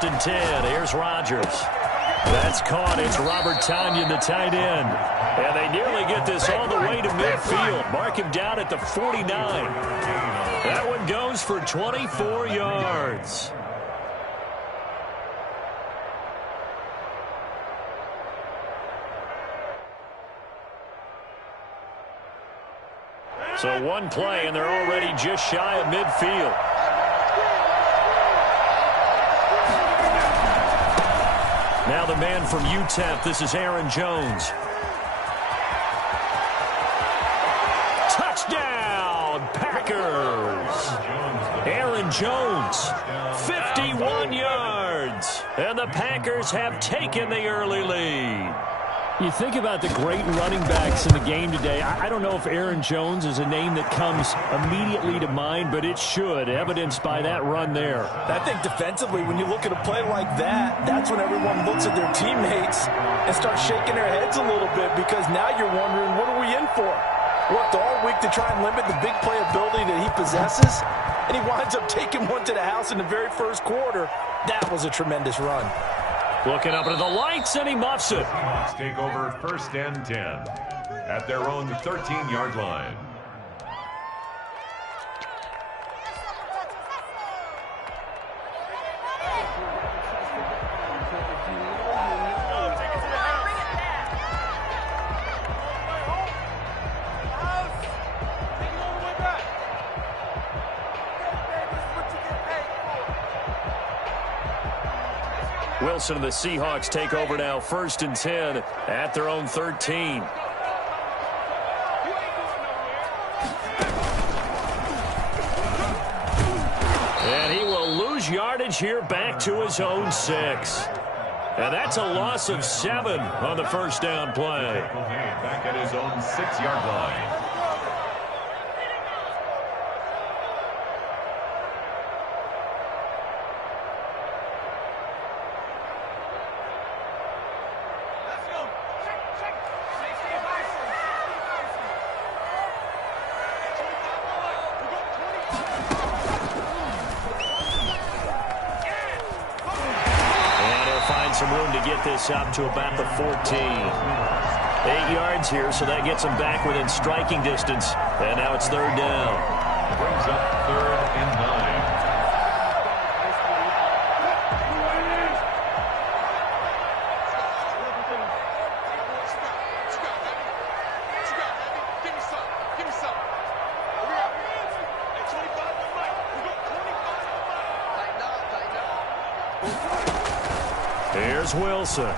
1st and 10. Here's Rodgers. That's caught. It's Robert Tonyan, the tight end. And they nearly get this all the way to midfield. Mark him down at the 49. That one goes for 24 yards. So one play, and they're already just shy of midfield. Now the man from UTEP, this is Aaron Jones. Touchdown, Packers! Aaron Jones, 51 yards. And the Packers have taken the early lead. You think about the great running backs in the game today. I don't know if Aaron Jones is a name that comes immediately to mind, but it should, evidenced by that run there. I think defensively, when you look at a play like that, that's when everyone looks at their teammates and starts shaking their heads a little bit, because now you're wondering, what are we in for? Worked all week to try and limit the big play ability that he possesses, and he winds up taking one to the house in the very first quarter. That was a tremendous run. Looking up into the lights, and he muffs it. Seahawks take over 1st and 10 at their own 13-yard line. Wilson and the Seahawks take over now, 1st and 10 at their own 13. And he will lose yardage here back to his own 6. And that's a loss of 7 on the first down play. Back at his own 6-yard line. Some room to get this up to about the 14. 8 yards here, so that gets them back within striking distance. And now it's 3rd down. Brings up 3rd and 9. Here's Wilson. And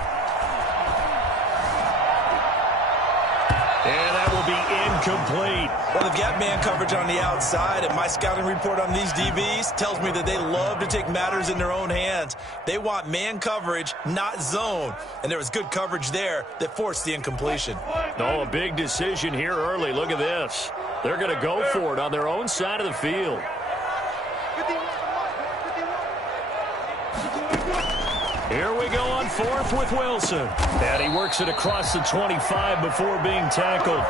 that will be incomplete. Well, they've got man coverage on the outside, and my scouting report on these DBs tells me that they love to take matters in their own hands. They want man coverage, not zone. And there was good coverage there that forced the incompletion. Oh, a big decision here early. Look at this. They're going to go for it on their own side of the field. Here we go on 4th with Wilson. And he works it across the 25 before being tackled.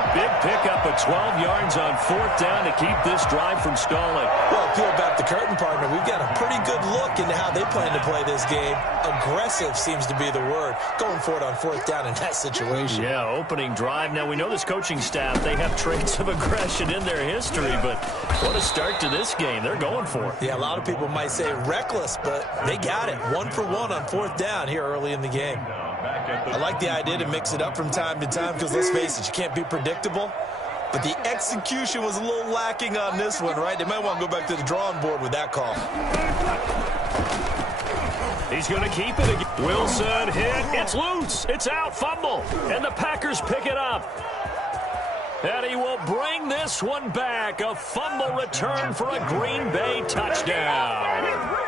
A big pickup of 12 yards on 4th down to keep this drive from stalling. Well, peel back the curtain, partner. We've got a pretty good look into how they plan to play this game. Aggressive seems to be the word. Going for it on 4th down in that situation. Yeah, opening drive. Now, we know this coaching staff, they have traits of aggression in their history, but what a start to this game. They're going for it. Yeah, a lot of people might say reckless, but they got it. 1 for 1 on 4th down here early in the game. I like the idea to mix it up from time to time because, let's face it, you can't be predictable. But the execution was a little lacking on this one, right? They might want to go back to the drawing board with that call. He's going to keep it again. Wilson hit. It's loose. It's out. Fumble. And the Packers pick it up. And he will bring this one back. A fumble return for a Green Bay touchdown.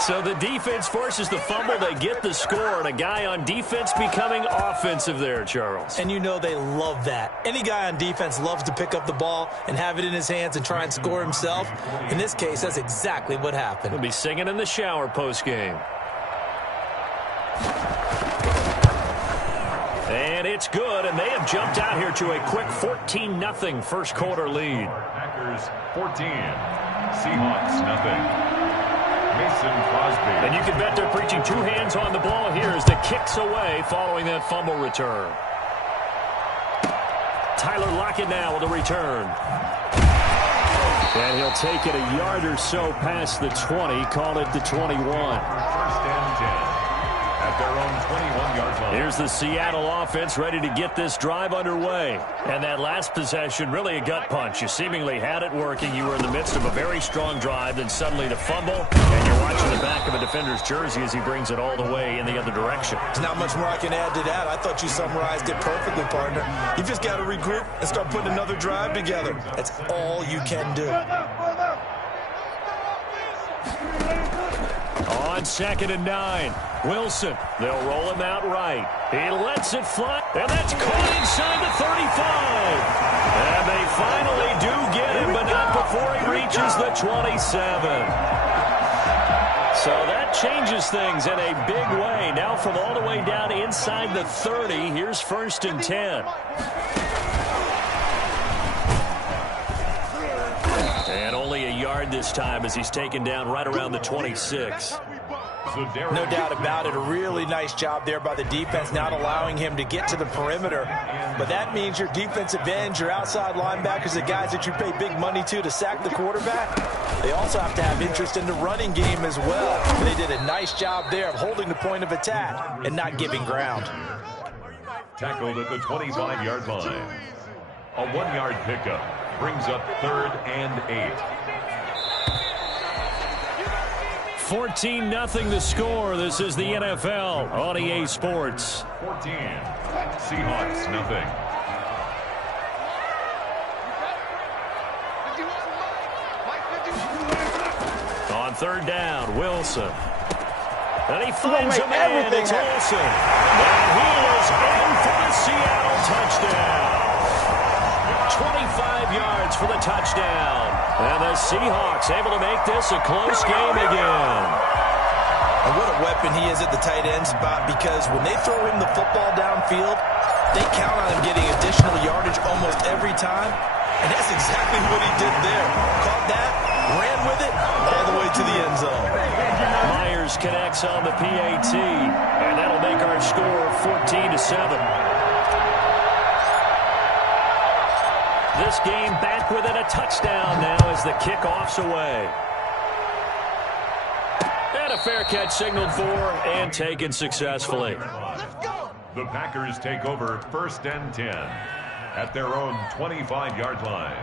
So the defense forces the fumble. They get the score, and a guy on defense becoming offensive there, Charles. And you know they love that. Any guy on defense loves to pick up the ball and have it in his hands and try and score himself. In this case, that's exactly what happened. He'll be singing in the shower post-game. And it's good, and they have jumped out here to a quick 14-0 first quarter lead. Packers 14, Seahawks nothing. And you can bet they're preaching two hands on the ball here as the kick's away following that fumble return. Tyler Lockett now with a return. And he'll take it a yard or so past the 20, call it the 21. First and 10 at their own 21-yard line. Here's the Seattle offense ready to get this drive underway. And that last possession, really a gut punch. You seemingly had it working. You were in the midst of a very strong drive, then suddenly the fumble, and you're watching the back of a defender's jersey as he brings it all the way in the other direction. There's not much more I can add to that. I thought you summarized it perfectly, partner. You've just got to regroup and start putting another drive together. That's all you can do. On 2nd and 9, Wilson. They'll roll him out right. He lets it fly, and that's caught inside the 35. And they finally do get him, but not before he reaches the 27. So that changes things in a big way. Now from all the way down inside the 30, here's 1st and 10. And only a yard this time as he's taken down right around the 26. No doubt about it. A really nice job there by the defense, not allowing him to get to the perimeter. But that means your defensive ends, your outside linebackers, the guys that you pay big money to sack the quarterback, they also have to have interest in the running game as well. And they did a nice job there of holding the point of attack and not giving ground. Tackled at the 25-yard line. A 1-yard pickup brings up 3rd and 8. 14-0 the score. This is the NFL on EA Sports. 14. Seahawks, nothing. On 3rd down, Wilson. And he finds a man. It's Olsen. And he is in for the Seattle touchdown. 25 yards for the touchdown. And the Seahawks able to make this a close game again. And what a weapon he is at the tight end spot, because when they throw him the football downfield, they count on him getting additional yardage almost every time. And that's exactly what he did there. Caught that, ran with it, all the way to the end zone. Myers connects on the PAT, and that'll make our score 14-7. This game back within a touchdown now as the kickoff's away. And a fair catch signaled for and taken successfully. The Packers take over 1st and 10 at their own 25-yard line.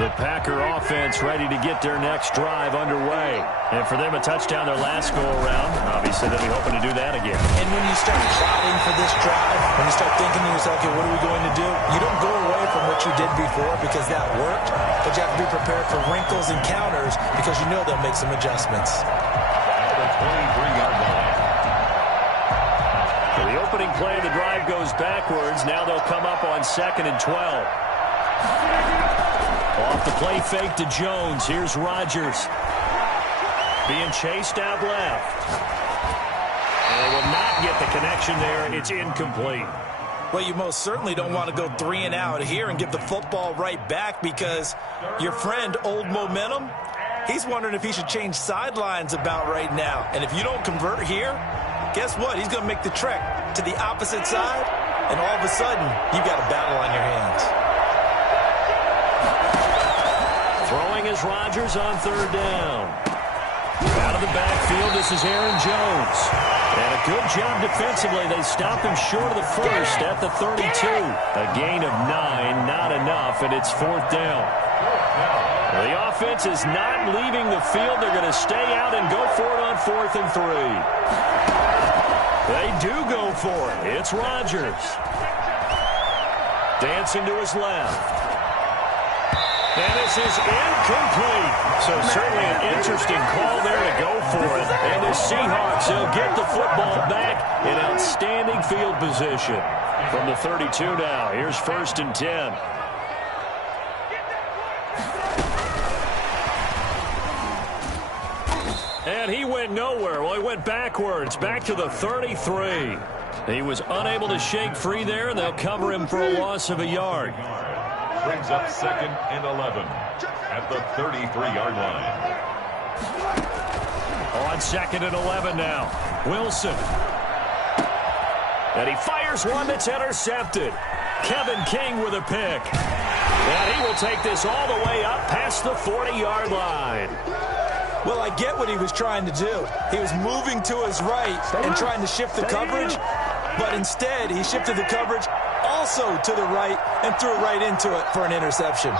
The Packer offense ready to get their next drive underway. And for them, a touchdown their last go-around. Obviously, they'll be hoping to do that again. And when you start plotting for this drive, when you start thinking to yourself, okay, what are we going to do? You don't go away from what you did before because that worked, but you have to be prepared for wrinkles and counters because you know they'll make some adjustments. At the 23-yard line. So the opening play of the drive goes backwards. Now they'll come up on 2nd and 12. Off the play fake to Jones. Here's Rodgers. Being chased out left. And they will not get the connection there. It's incomplete. Well, you most certainly don't want to go 3 and out here and give the football right back, because your friend, Old Momentum, he's wondering if he should change sidelines about right now. And if you don't convert here, guess what? He's going to make the trek to the opposite side, and all of a sudden, you've got a battle on your hands. Throwing is Rodgers on 3rd down. Out of the backfield, this is Aaron Jones. And a good job defensively. They stop him short of the first at the 32. A gain of 9, not enough, and it's 4th down. The offense is not leaving the field. They're going to stay out and go for it on 4th and 3. They do go for it. It's Rodgers. Dancing to his left. And this is incomplete. So certainly an interesting call there to go for it. And the Seahawks, they'll get the football back in outstanding field position. From the 32 now, here's 1st and 10. And he went nowhere. Well, he went backwards, back to the 33. He was unable to shake free there, and they'll cover him for a loss of a yard. Brings up 2nd and 11 at the 33-yard line. on 2nd and 11 now. Wilson. And he fires one that's intercepted. Kevin King with a pick. And he will take this all the way up past the 40-yard line. Well, I get what he was trying to do. He was moving to his right and trying to shift the coverage, but instead he shifted the coverage also to the right and threw right into it for an interception.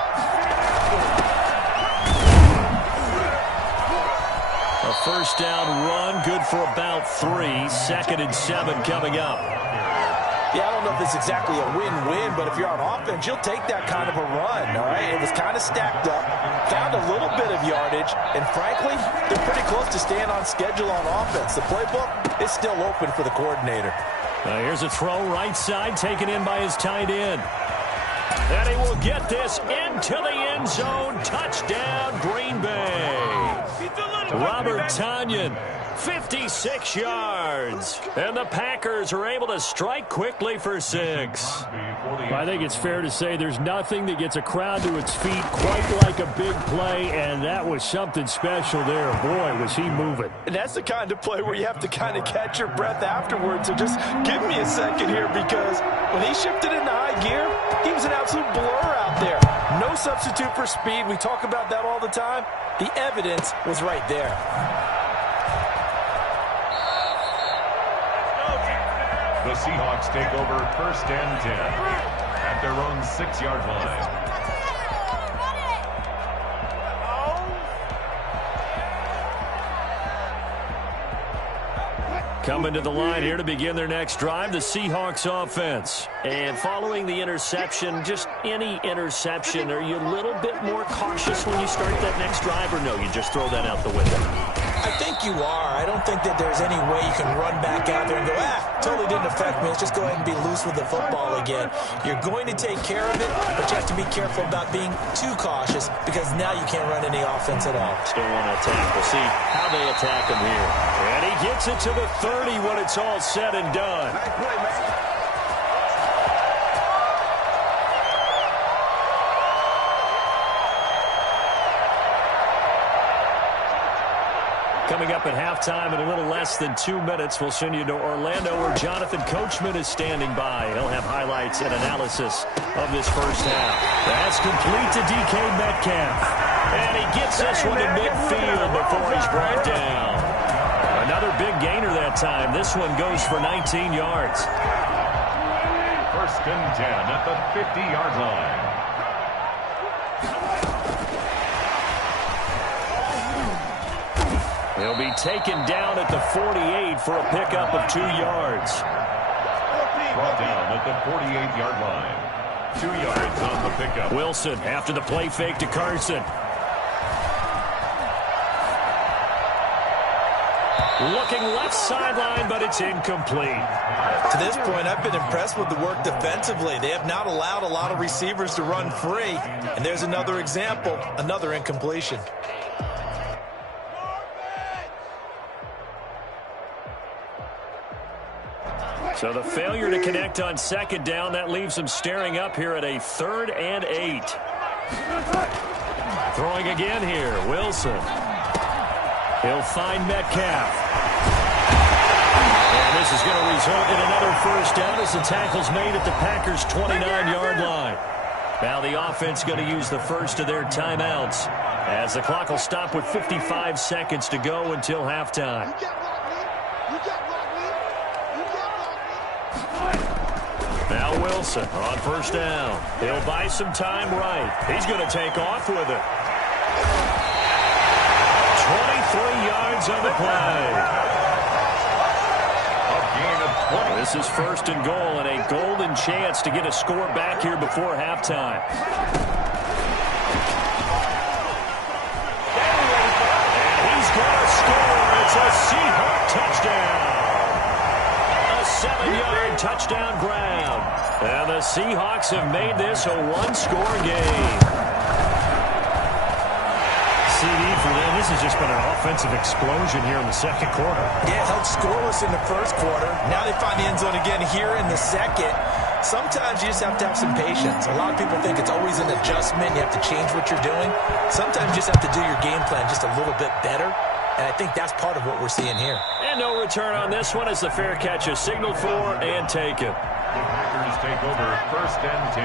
A first down run, good for about 3. 2nd and 7 coming up. Yeah, I don't know if it's exactly a win-win, but if you're on offense, you'll take that kind of a run, all right? It was kind of stacked up, found a little bit of yardage, and frankly, they're pretty close to staying on schedule on offense. The playbook is still open for the coordinator. Here's a throw right side, taken in by his tight end. And he will get this into the end zone. Touchdown, Green Bay. Robert Tonyan, 56 yards. And the Packers are able to strike quickly for 6. I think it's fair to say there's nothing that gets a crowd to its feet quite like a big play, and that was something special there. Boy, was he moving. And that's the kind of play where you have to kind of catch your breath afterwards. So just give me a second here, because when he shifted into high gear, he was an absolute blur out there. No substitute for speed. We talk about that all the time. The evidence was right there. The Seahawks take over 1st and 10 at their own 6-yard line. Coming to the line here to begin their next drive, the Seahawks offense. And following the interception, just any interception, are you a little bit more cautious when you start that next drive, or no, you just throw that out the window? I think you are. I don't think that there's any way you can run back out there and go, totally didn't affect me. Let's just go ahead and be loose with the football again. You're going to take care of it, but you have to be careful about being too cautious, because now you can't run any offense at all. Still want to attack. We'll see how they attack him here. And he gets it to the 30 when it's all said and done. Nice play, man. Coming up at halftime in a little less than 2 minutes, we'll send you to Orlando, where Jonathan Coachman is standing by. He'll have highlights and analysis of this first half. That's complete to DK Metcalf. And he gets this one to midfield before he's brought down. Another big gainer that time. This one goes for 19 yards. 1st and 10 at the 50-yard line. He'll be taken down at the 48 for a pickup of 2 yards. Brought down at the 48-yard line. 2 yards on the pickup. Wilson after the play fake to Carson. Looking left sideline, but it's incomplete. To this point, I've been impressed with the work defensively. They have not allowed a lot of receivers to run free. And there's another example, another incompletion. So the failure to connect on 2nd down, that leaves them staring up here at a 3rd and 8. Throwing again here, Wilson. He'll find Metcalf. And this is going to result in another first down as the tackle's made at the Packers' 29-yard line. Now the offense going to use the first of their timeouts, as the clock will stop with 55 seconds to go until halftime. Now Wilson on first down. He'll buy some time right. He's going to take off with it. 23 yards on the play. A gain of 20. This is 1st and goal, and a golden chance to get a score back here before halftime. And he's going to score. It's a Seahawk touchdown. A 7-yard touchdown grab. And the Seahawks have made this a one-score game. CD for them. This has just been an offensive explosion here in the 2nd quarter. Yeah, held scoreless in the 1st quarter. Now they find the end zone again here in the 2nd. Sometimes you just have to have some patience. A lot of people think it's always an adjustment. You have to change what you're doing. Sometimes you just have to do your game plan just a little bit better. And I think that's part of what we're seeing here. And no return on this one as the fair catch is signaled for and taken. The Packers take over 1st and 10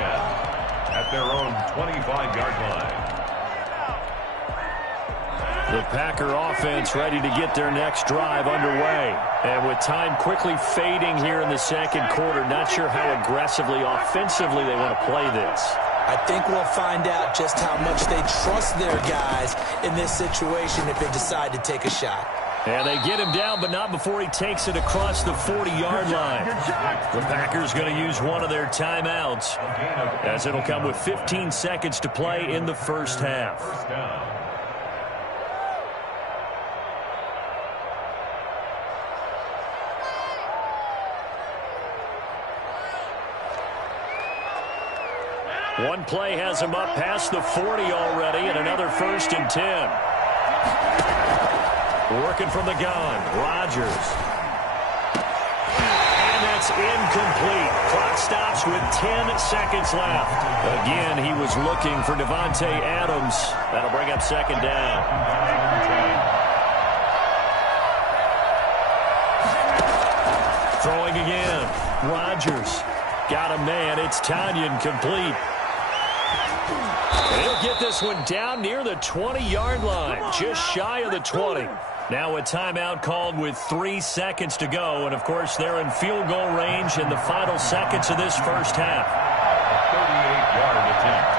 at their own 25-yard line. The Packer offense ready to get their next drive underway. And with time quickly fading here in the second quarter, not sure how aggressively, offensively they want to play this. I think we'll find out just how much they trust their guys in this situation if they decide to take a shot. And they get him down, but not before he takes it across the 40-yard line. The Packers going to use one of their timeouts, as it'll come with 15 seconds to play in the first half. One play has him up past the 40 already, and another 1st and 10. Working from the gun, Rodgers. And that's incomplete. Clock stops with 10 seconds left. Again, he was looking for Devontae Adams. That'll bring up 2nd down. Throwing again. Rodgers. Got a man. It's Tanyan, complete. And he'll get this one down near the 20-yard line, just shy of the 20. Now a timeout called with 3 seconds to go, and of course they're in field goal range in the final seconds of this first half. 38-yard attempt.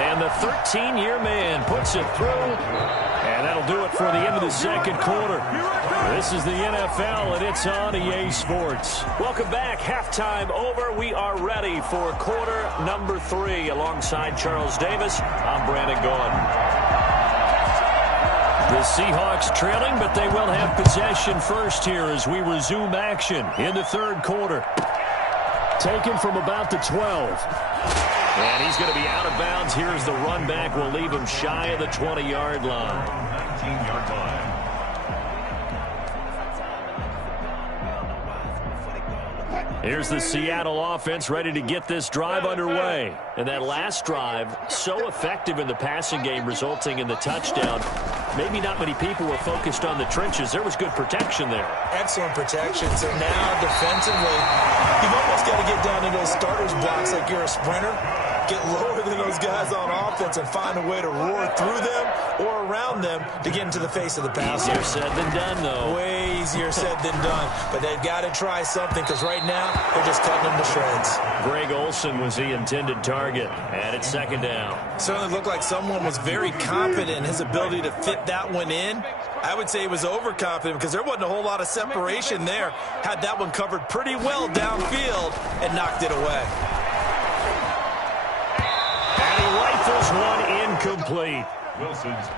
And the 13-year man puts it through, and that'll do it for the end of the second quarter. This is the NFL, and it's on EA Sports. Welcome back. Halftime over. We are ready for quarter number 3. Alongside Charles Davis, I'm Brandon Gordon. The Seahawks trailing, but they will have possession first here as we resume action in the third quarter. Taken from about the 12. And he's going to be out of bounds. Here's the run back. We'll leave him shy of the 20-yard line. 19-yard line. Here's the Seattle offense ready to get this drive underway. And that last drive, so effective in the passing game, resulting in the touchdown. Maybe not many people were focused on the trenches. There was good protection there. Excellent protection. So now, defensively, you've almost got to get down to those starters blocks like you're a sprinter. Get lower than those guys on offense and find a way to roar through them or around them to get into the face of the passer. Easier said than done, though. Way easier said than done. But they've got to try something because right now they're just cutting them to shreds. Greg Olsen was the intended target. And it's 2nd down. Certainly looked like someone was very confident in his ability to fit that one in. I would say he was overconfident because there wasn't a whole lot of separation there. Had that one covered pretty well downfield and knocked it away. And he rifles one incomplete.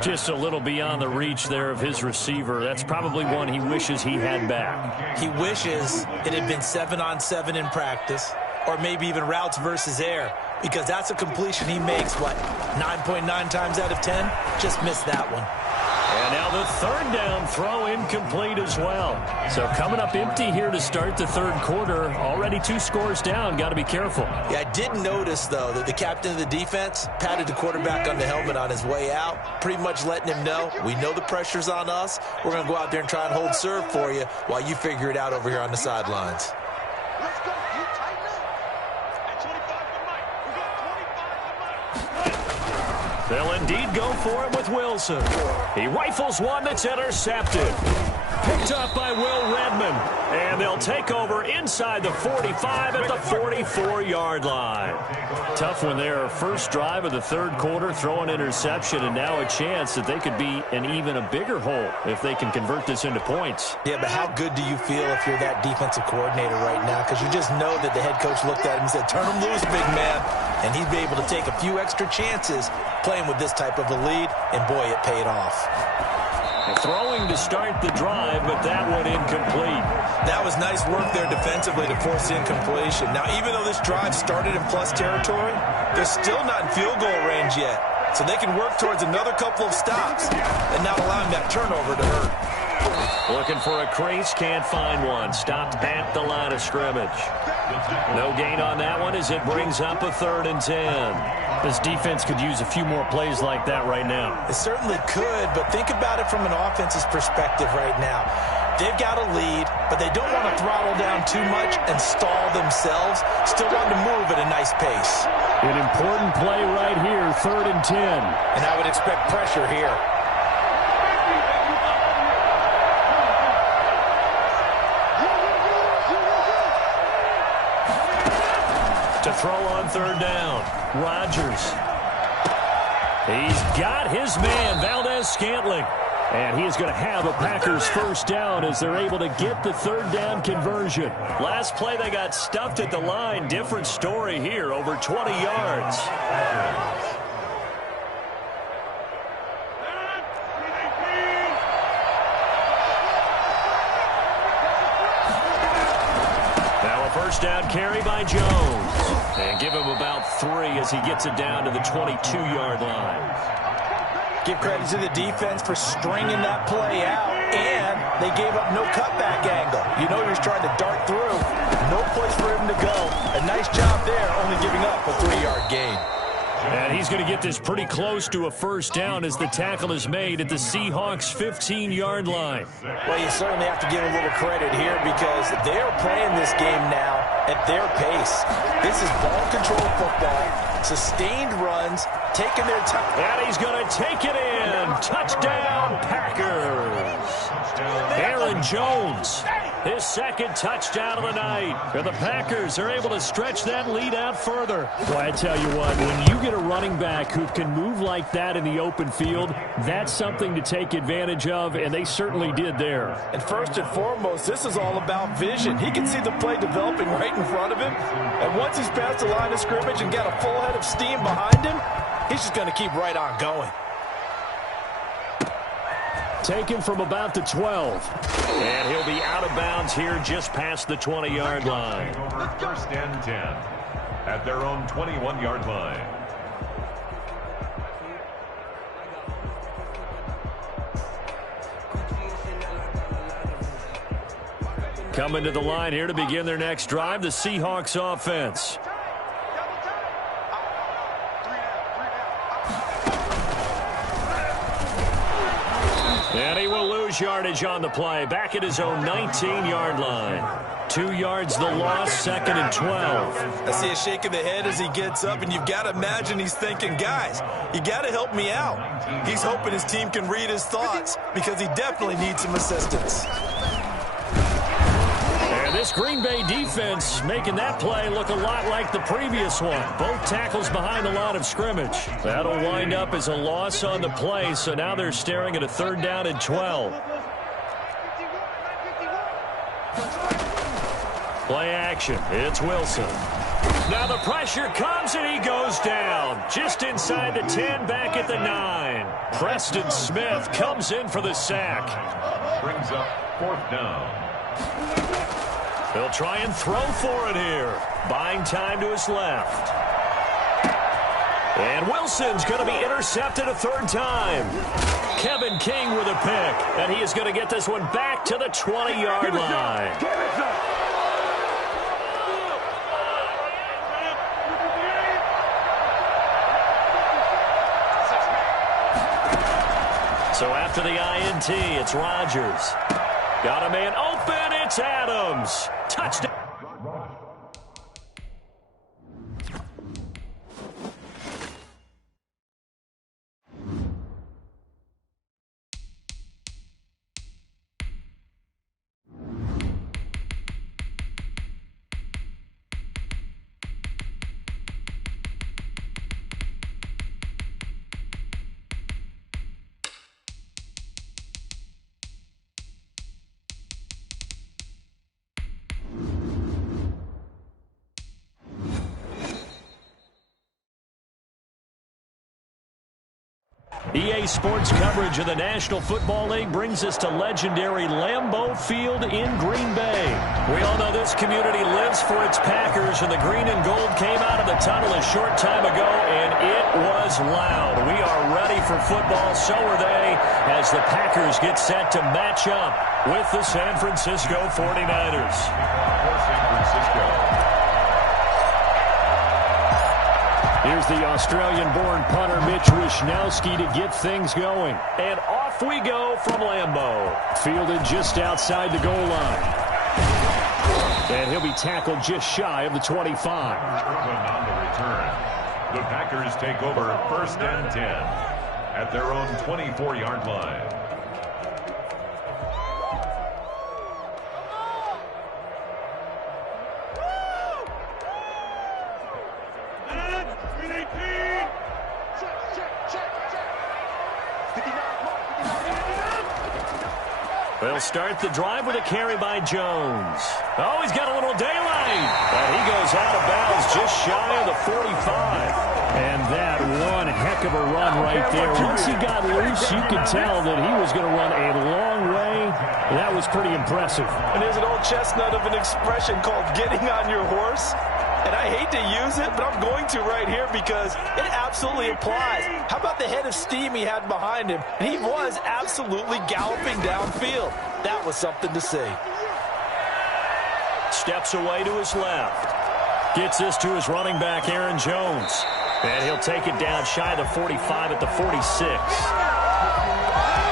Just a little beyond the reach there of his receiver. That's probably one he wishes he had back. He wishes it had been 7-on-7 in practice, or maybe even routes versus air, because that's a completion he makes, what, 9.9 times out of 10? Just missed that one. And now the 3rd down throw incomplete as well. So coming up empty here to start the third quarter. Already 2 scores down. Got to be careful. Yeah, I did notice, though, that the captain of the defense patted the quarterback on the helmet on his way out, pretty much letting him know, we know the pressure's on us. We're going to go out there and try and hold serve for you while you figure it out over here on the sidelines. Let's go. You tighten up. At 25 for Mike. We got 25 for Mike. They'll indeed go for it with Wilson. He rifles one that's intercepted. Picked up by Will Redmond. And they'll take over inside the 45 at the 44-yard line. Tough one there. First drive of the third quarter, throw an interception, and now a chance that they could be in even a bigger hole if they can convert this into points. Yeah, but how good do you feel if you're that defensive coordinator right now? Because you just know that the head coach looked at him and said, turn him loose, big man. And he'd be able to take a few extra chances playing with this type of a lead, and boy, it paid off. Throwing to start the drive, but that one incomplete. That was nice work there defensively to force incompletion. Now, even though this drive started in plus territory, they're still not in field goal range yet. So they can work towards another couple of stops and not allowing that turnover to hurt. Looking for a crease, can't find one. Stopped at the line of scrimmage. No gain on that one as it brings up a 3rd and 10. This defense could use a few more plays like that right now. It certainly could, but think about it from an offense's perspective right now. They've got a lead, but they don't want to throttle down too much and stall themselves. Still want to move at a nice pace. An important play right here, 3rd and 10. And I would expect pressure here. To throw on 3rd down, Rodgers. He's got his man, Valdez-Scantling. And he is going to have a Packers 1st down as they're able to get the 3rd down conversion. Last play, they got stuffed at the line. Different story here, over 20 yards. Now a 1st down carry by Jones. And give him about 3 as he gets it down to the 22-yard line. Give credit to the defense for stringing that play out, and they gave up no cutback angle. You know he was trying to dart through. No place for him to go. A nice job there, only giving up a 3-yard gain. And he's going to get this pretty close to a 1st down as the tackle is made at the Seahawks' 15-yard line. Well, you certainly have to give a little credit here because they're playing this game now at their pace. This is ball control football, sustained runs, taking their time. And he's going to take it in. Touchdown, Packers. Aaron Jones, his 2nd touchdown of the night. And the Packers are able to stretch that lead out further. Well, I tell you what, when you get a running back who can move like that in the open field, that's something to take advantage of, and they certainly did there. And first and foremost, this is all about vision. He can see the play developing right in front of him. And once he's past the line of scrimmage and got a full head of steam behind him, he's just going to keep right on going. Taken from about the 12. And he'll be out of bounds here just past the 20-yard line. Over 1st and 10 at their own 21-yard line. Coming to the line here to begin their next drive, the Seahawks offense. And he will lose yardage on the play. Back at his own 19-yard line. 2 yards the loss, 2nd and 12. I see a shake of the head as he gets up, and you've got to imagine he's thinking, guys, you got to help me out. He's hoping his team can read his thoughts because he definitely needs some assistance. And this Green Bay defense making that play look a lot like the previous one. Both tackles behind the line of scrimmage. That'll wind up as a loss on the play, so now they're staring at a 3rd down and 12. Play action. It's Wilson. Now the pressure comes and he goes down. Just inside the 10, back at the 9. Preston Smith comes in for the sack. Brings up 4th down. They'll try and throw for it here. Buying time to his left. And Wilson's going to be intercepted a 3rd time. Kevin King with a pick. And he is going to get this one back to the 20-yard line. So after the INT, it's Rodgers. Got a man open, it's Adams. Touchdown. EA Sports coverage of the National Football League brings us to legendary Lambeau Field in Green Bay. We all know this community lives for its Packers, and the green and gold came out of the tunnel a short time ago, and it was loud. We are ready for football, so are they, as the Packers get set to match up with the San Francisco 49ers. San Francisco. Here's the Australian-born punter Mitch Wishnowsky to get things going. And off we go from Lambeau. Fielded just outside the goal line. And he'll be tackled just shy of the 25. Driven on the return. The Packers take over 1st and 10 at their own 24-yard line. They'll start the drive with a carry by Jones. Oh, he's got a little daylight. And he goes out of bounds just shy of the 45. And that one heck of a run right there. Once he got loose, you could tell that he was going to run a long way. That was pretty impressive. And there's an old chestnut of an expression called getting on your horse. And I hate to use it, but I'm going to right here because it absolutely applies. How about the head of steam he had behind him? And he was absolutely galloping downfield. That was something to see. Steps away to his left. Gets this to his running back, Aaron Jones. And he'll take it down shy of the 45 at the 46.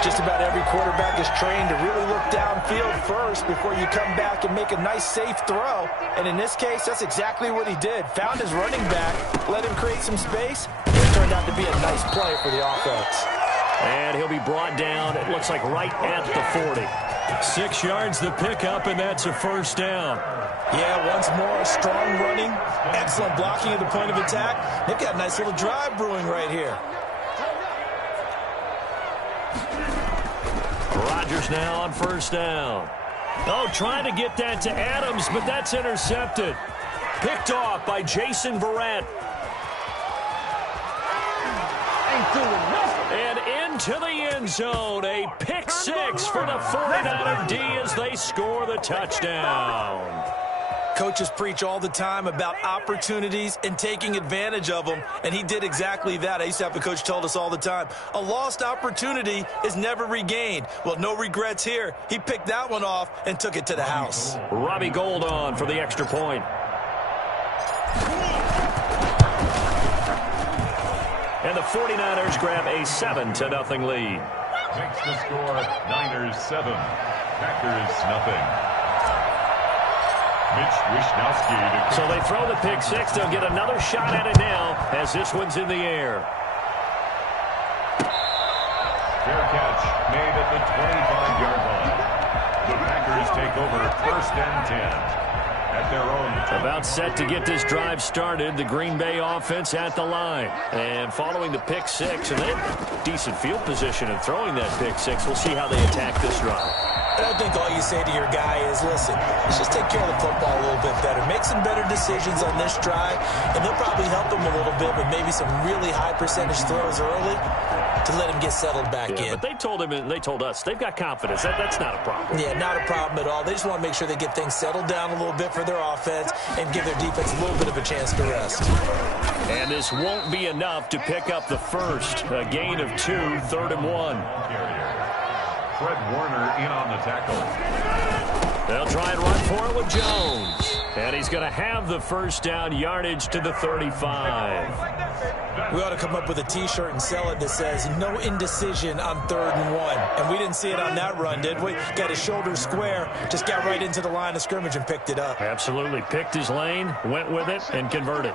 Just about every quarterback is trained to really look downfield first before you come back and make a nice, safe throw. And in this case, that's exactly what he did. Found his running back, let him create some space. It turned out to be a nice play for the offense. And he'll be brought down, it looks like right at the 40. 6 yards the pickup, and that's a 1st down. Yeah, once more, strong running, excellent blocking at the point of attack. They've got a nice little drive brewing right here. Rodgers now on 1st down. Oh, trying to get that to Adams, but that's intercepted. Picked off by Jason Verrett. And into the end zone, a pick 6 for the 49er D as they score the touchdown. Coaches preach all the time about opportunities and taking advantage of them, and he did exactly that. I used to have a coach told us all the time, a lost opportunity is never regained. Well, no regrets here. He picked that one off and took it to the house. Robbie Gould on for the extra point. And the 49ers grab a 7-0 lead. Makes the score Niners 7, Packers nothing. Mitch Wishnowsky. So they throw the pick 6. They'll get another shot at it now as this one's in the air. Fair catch made at the 25-yard line. The Packers take over 1st and 10 at their own. About set to get this drive started. The Green Bay offense at the line. And following the pick 6, and they have decent field position in throwing that pick 6. We'll see how they attack this drive. I think all you say to your guy is, listen, let's just take care of the football a little bit better. Make some better decisions on this drive, and they'll probably help him a little bit with maybe some really high percentage throws early to let him get settled back in. But they told him and they told us they've got confidence. That's not a problem. Yeah, not a problem at all. They just want to make sure they get things settled down a little bit for their offense and give their defense a little bit of a chance to rest. And this won't be enough to pick up the first. A gain of 2, 3rd and 1. Fred Warner in on the tackle. They'll try and run for it with Jones. And he's going to have the 1st down, yardage to the 35. We ought to come up with a T-shirt and sell it that says, no indecision on 3rd and 1. And we didn't see it on that run, did we? Got his shoulder square, just got right into the line of scrimmage and picked it up. Absolutely. Picked his lane, went with it, and converted.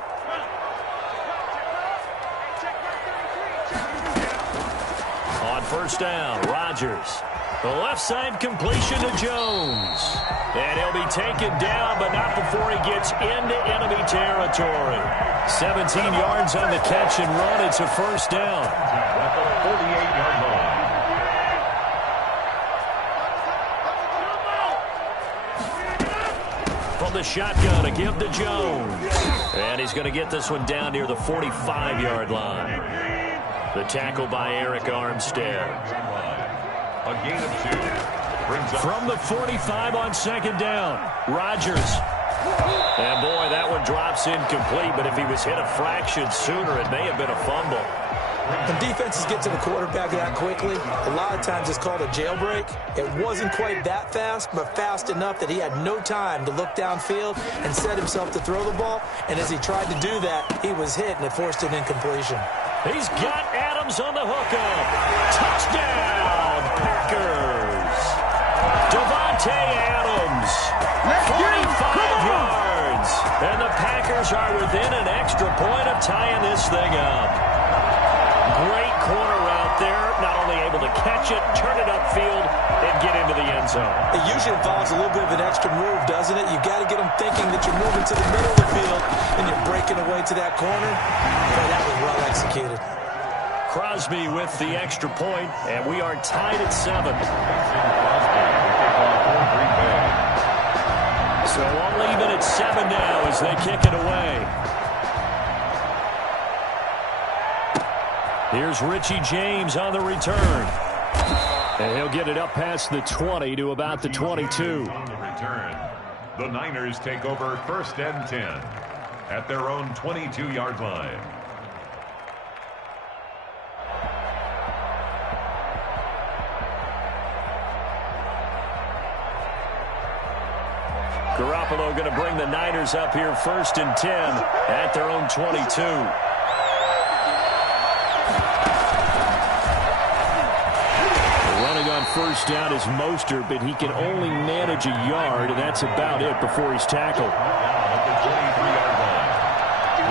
On 1st down, Rodgers. The left side completion to Jones. And he'll be taken down, but not before he gets into enemy territory. 17 yards on the catch and run. It's a 1st down. At the 48-yard line. From the shotgun, a give to Jones. And he's going to get this one down near the 45-yard line. The tackle by Eric Armstead. A gain of 2. Brings up From the 45 on second down, Rodgers. And boy, that one drops incomplete, but if he was hit a fraction sooner, it may have been a fumble. When defenses get to the quarterback that quickly, a lot of times it's called a jailbreak. It wasn't quite that fast, but fast enough that he had no time to look downfield and set himself to throw the ball. And as he tried to do that, he was hit, and it forced an incompletion. He's got Adams on the hookup. Touchdown, Packers. Devontae Adams, 45 yards. And the Packers are within an extra point of tying this thing up. Great corner route there. Not only able to catch it, turn it upfield, and get into the end zone. It usually involves a little bit of an extra move, doesn't it? You got to get them thinking that you're moving to the middle of the field and you're breaking away to that corner. Boy, that was well executed. Crosby with the extra point, and we are tied at 7. So all even at 7 now as they kick it away. Here's Richie James on the return. And he'll get it up past the 20 to about the 22. On the return, the Niners take over 1st and 10 at their own 22-yard line. Garoppolo going to bring the Niners up here 1st and 10 at their own 22. Running on 1st down is Mostert, but he can only manage a yard, and that's about it before he's tackled. At the 23-yard line,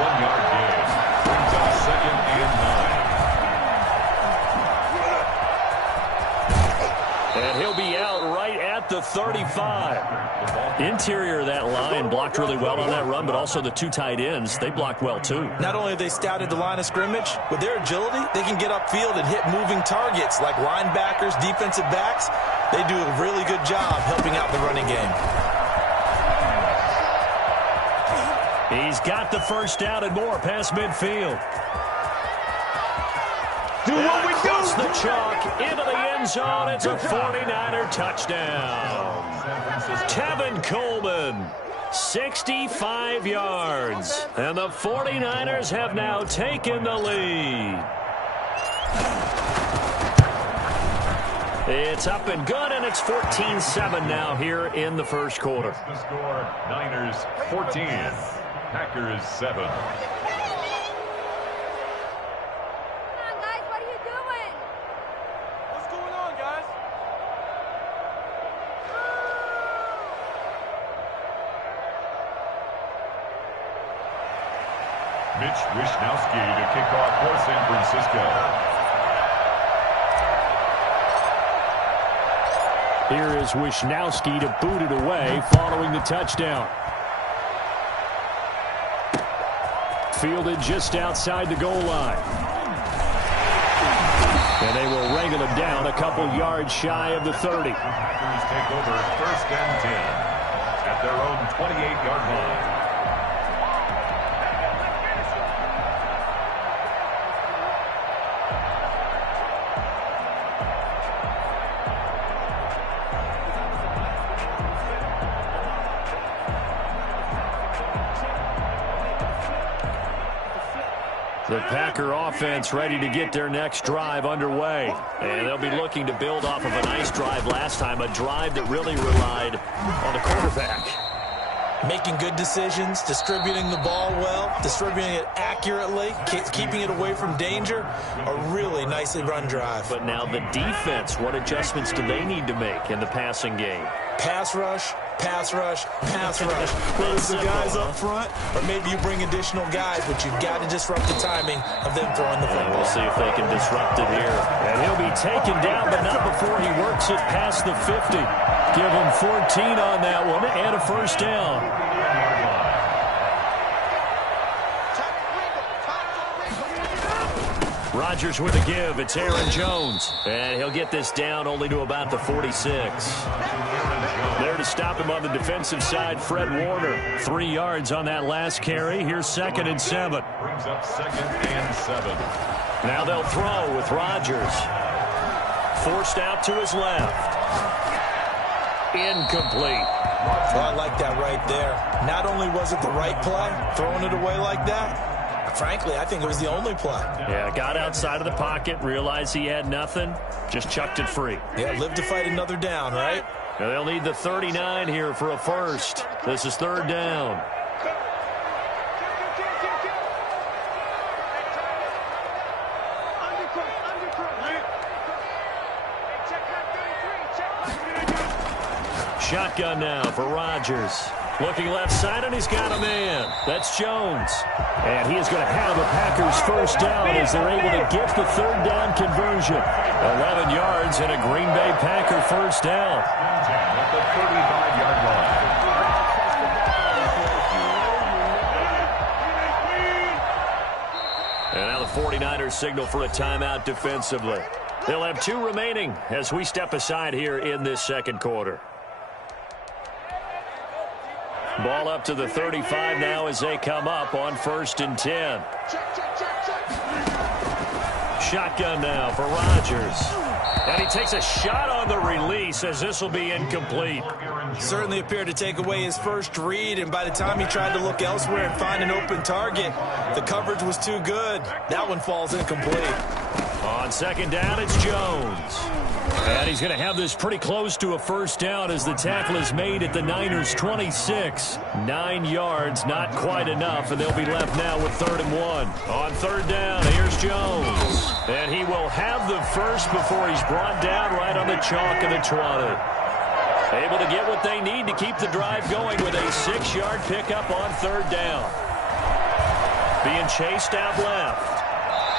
1-yard gain brings up 2nd and 9. And he'll be out right at the 35. Interior of that line blocked really well on that run, but also the 2 tight ends, they blocked well too. Not only have they scouted the line of scrimmage, with their agility, they can get upfield and hit moving targets like linebackers, defensive backs. They do a really good job helping out the running game. He's got the 1st down and more past midfield. Do what we do. Across the chalk into the end zone. It's a 49er touchdown. Tevin Coleman, 65 yards. And the 49ers have now taken the lead. It's up and good, and it's 14-7 now here in the 1st quarter. The score, Niners 14, Packers 7. Mitch Wishnowsky to kick off for San Francisco. Here is Wishnowsky to boot it away following the touchdown. Fielded just outside the goal line. And they will wrangle him down a couple yards shy of the 30. Packers take over 1st and 10 at their own 28-yard line. The Packer offense ready to get their next drive underway. And they'll be looking to build off of a nice drive last time, a drive that really relied on the quarterback. Making good decisions, distributing the ball well, distributing it accurately, keeping it away from danger. A really nicely run drive. But now the defense, what adjustments do they need to make in the passing game? Pass rush, pass rush, pass rush. Whether it's the guys up front or maybe you bring additional guys, but you've got to disrupt the timing of them throwing the football. We'll see if they can disrupt it here. And he'll be taken down, but not before he works it past the 50. Give him 14 on that one and a 1st down. Rodgers with a give. It's Aaron Jones. And he'll get this down only to about the 46. There to to stop him on the defensive side, Fred Warner. 3 yards on that last carry. Here's 2nd and 7. Brings up 2nd and 7. Now they'll throw with Rodgers. Forced out to his left. Incomplete. Well, I like that right there. Not only was it the right play, throwing it away like that, frankly, I think it was the only play. Yeah, got outside of the pocket, realized he had nothing, just chucked it free. Yeah, live to fight another down, right? Now they'll need the 39 here for a first. This is 3rd down. Shotgun now for Rodgers. Looking left side, and he's got a man. That's Jones. And he is going to have a Packers first down as they're able to get the 3rd down conversion. 11 yards and a Green Bay Packer first down. At the 35-yard line. And now the 49ers signal for a timeout defensively. They'll have 2 remaining as we step aside here in this 2nd quarter. Ball up to the 35 now as they come up on 1st and 10. Shotgun now for Rodgers. And he takes a shot on the release as this will be incomplete. Certainly appeared to take away his first read, and by the time he tried to look elsewhere and find an open target, the coverage was too good. That one falls incomplete. On 2nd down, it's Jones. And he's going to have this pretty close to a first down as the tackle is made at the Niners' 26. 9 yards, not quite enough, and they'll be left now with 3rd and 1. On 3rd down, here's Jones. And he will have the first before he's brought down right on the chalk of the 20. Able to get what they need to keep the drive going with a 6-yard pickup on 3rd down. Being chased out left.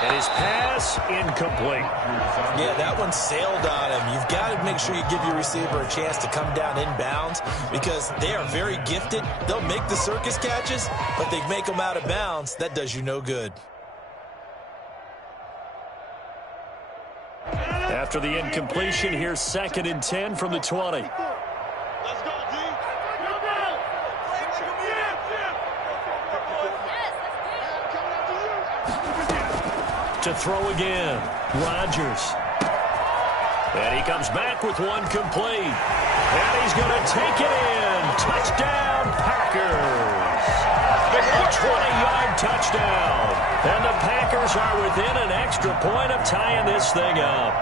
And his pass incomplete. Yeah, that one sailed on him. You've got to make sure you give your receiver a chance to come down inbounds because they are very gifted. They'll make the circus catches, but they make them out of bounds. That does you no good. After the incompletion, here's 2nd and 10 from the 20. Let's go, D. To throw again, Rodgers. And he comes back with one complete. And he's going to take it in. Touchdown, Packers. A 20-yard touchdown. And the Packers are within an extra point of tying this thing up.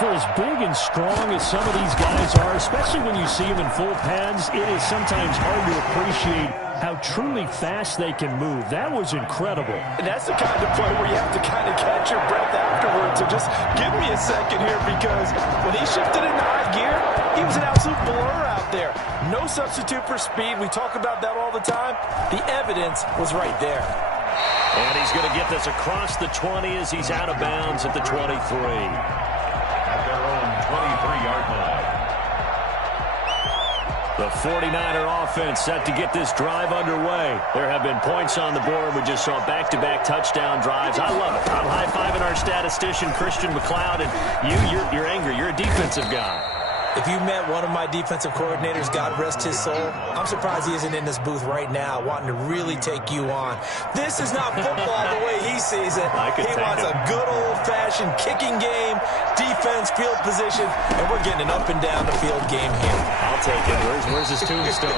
For as big and strong as some of these guys are, especially when you see them in full pads, it is sometimes hard to appreciate how truly fast they can move. That was incredible. And that's the kind of play where you have to kind of catch your breath afterwards. So just give me a second here because when he shifted into high gear, he was an absolute blur out there. No substitute for speed. We talk about that all the time. The evidence was right there. And he's going to get this across the 20 as he's out of bounds at the 23. At their own 23-yard line. The 49er offense set to get this drive underway. There have been points on the board. We just saw back-to-back touchdown drives. I love it. I'm high-fiving our statistician, Christian McLeod, and you're angry. You're a defensive guy. If you met one of my defensive coordinators, God rest his soul, I'm surprised he isn't in this booth right now wanting to really take you on. This is not football the way he sees it. He wants a good old-fashioned kicking game, defense, field position, and we're getting an up-and-down-the-field game here. I'll take it. Where's his tombstone?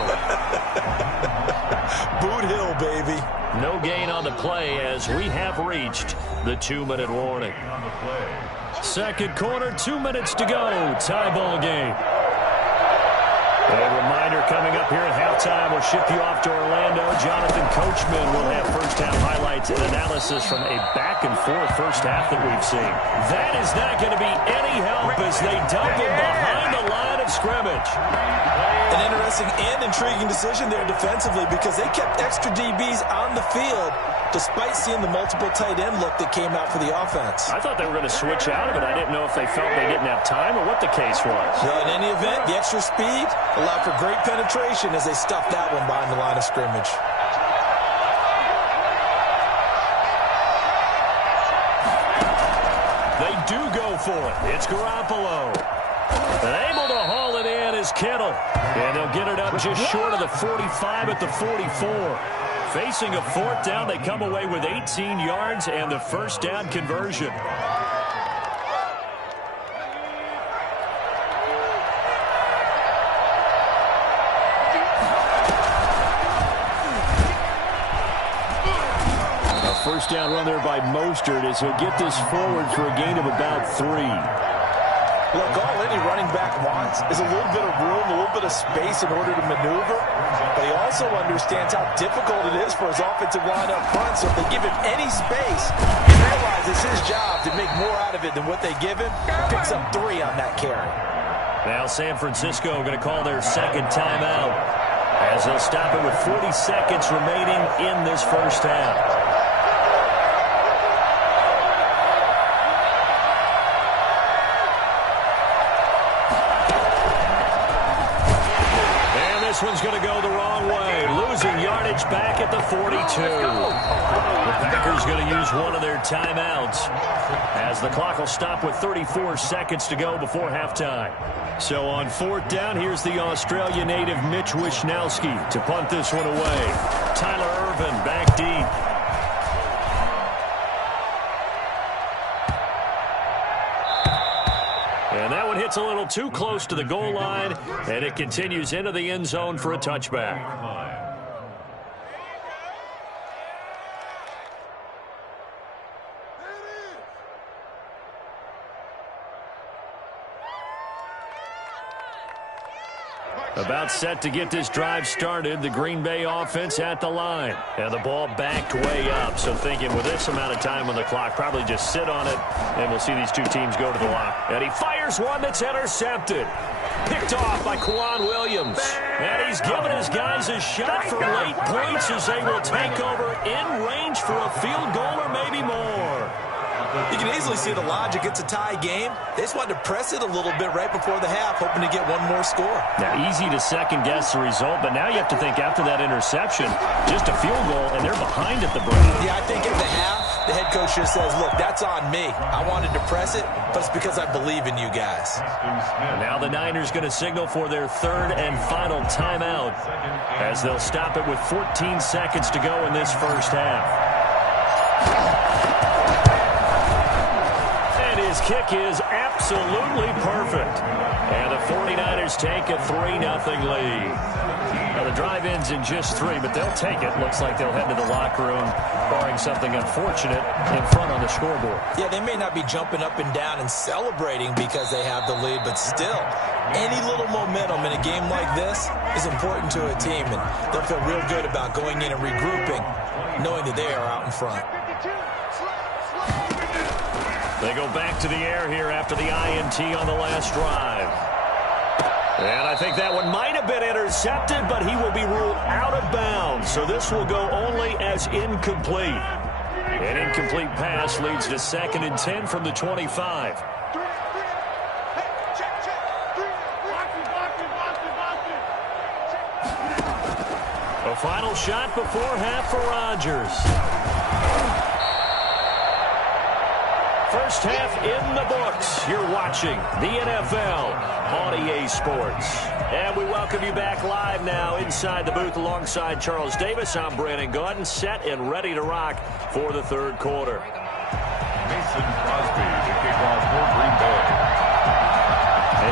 Boot Hill, baby. No gain on the play as we have reached the 2-minute warning. On the play. 2nd quarter, 2 minutes to go. Tie ball game. A reminder coming up here at halftime. We'll ship you off to Orlando. Jonathan Coachman will have first-half highlights and analysis from a back-and-forth first half that we've seen. That is not going to be any help as they dump him behind the line of scrimmage. An interesting and intriguing decision there defensively because they kept extra DBs on the field despite seeing the multiple tight end look that came out for the offense. I thought they were going to switch out of it. I didn't know if they felt they didn't have time or what the case was. Well, in any event, the extra speed allowed for great penetration as they stuffed that one behind the line of scrimmage. They do go for it. It's Garoppolo. And able to haul it in as is Kittle. And they'll get it up just short of the 45 at the 44. Facing a fourth down, they come away with 18 yards and the first down conversion. First down run there by Mostert as he'll get this forward for a gain of about 3. Look, all any running back wants is a little bit of room, a little bit of space in order to maneuver. But he also understands how difficult it is for his offensive line up front. So if they give him any space, he realizes his job to make more out of it than what they give him. Picks up 3 on that carry. Now San Francisco going to call their second timeout as they'll stop it with 40 seconds remaining in this first half. This one's going to go the wrong way. Losing yardage back at the 42. The Packers going to use one of their timeouts as the clock will stop with 34 seconds to go before halftime. So on fourth down, here's the Australia native Mitch Wishnowsky to punt this one away. Tyler Ervin back deep. And that one hits a little too close to the goal line, and it continues into the end zone for a touchback. About set to get this drive started, the Green Bay offense at the line. And the ball backed way up, so thinking with this amount of time on the clock, probably just sit on it, and we'll see these two teams go to the line. And he fires one that's intercepted. Picked off by Quan Williams. And he's giving his guys a shot for late points as they will take over in range for a field goal or maybe more. You can easily see the logic. It's a tie game. They just wanted to press it a little bit right before the half, hoping to get one more score. Now, easy to second-guess the result, but now you have to think after that interception, just a field goal, and they're behind at the break. Yeah, I think at the half, the head coach just says, look, that's on me. I wanted to press it, but it's because I believe in you guys. And now the Niners going to signal for their third and final timeout as they'll stop it with 14 seconds to go in this first half. His kick is absolutely perfect. And the 49ers take a 3-0 lead. Now the drive ends in just 3, but they'll take it. Looks like they'll head to the locker room, barring something unfortunate in front on the scoreboard. Yeah, they may not be jumping up and down and celebrating because they have the lead, but still, any little momentum in a game like this is important to a team, and they'll feel real good about going in and regrouping, knowing that they are out in front. They go back to the air here after the INT on the last drive. And I think that one might have been intercepted, but he will be ruled out of bounds. So this will go only as incomplete. An incomplete pass leads to 2nd and 10 from the 25. A final shot before half for Rodgers. First half in the books. You're watching the NFL on EA Sports. And we welcome you back live now inside the booth alongside Charles Davis. I'm Brandon Gaudin, set and ready to rock for the third quarter. Mason Crosby to kick off for Green Bay.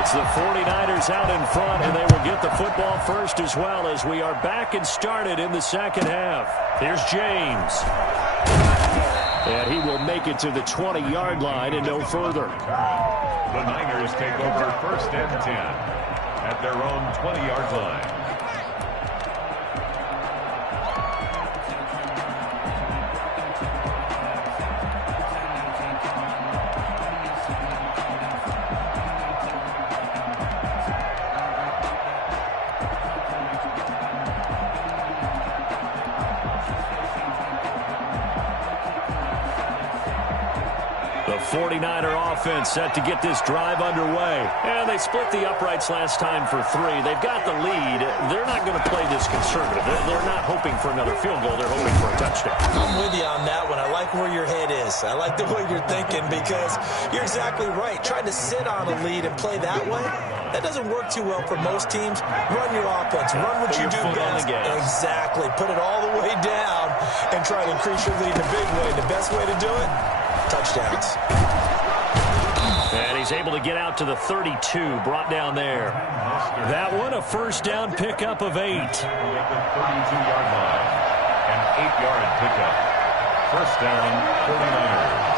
It's the 49ers out in front, and they will get the football first as well as we are back and started in the second half. Here's James. And he will make it to the 20-yard line and no further. The Niners take over 1st and 10 at their own 20-yard line. The 49er offense set to get this drive underway. And they split the uprights last time for 3. They've got the lead. They're not going to play this conservative. They're not hoping for another field goal. They're hoping for a touchdown. I'm with you on that one. I like where your head is. I like the way you're thinking because you're exactly right. Trying to sit on a lead and play that way, that doesn't work too well for most teams. Run your offense. Run what you do best. Exactly. Put it all the way down and try to increase your lead in a big way. The best way to do it, touchdowns. And he's able to get out to the 32, brought down there. That one, a first down pickup of 8. At the 32-yard line. An 8-yard pickup. First down, 49ers.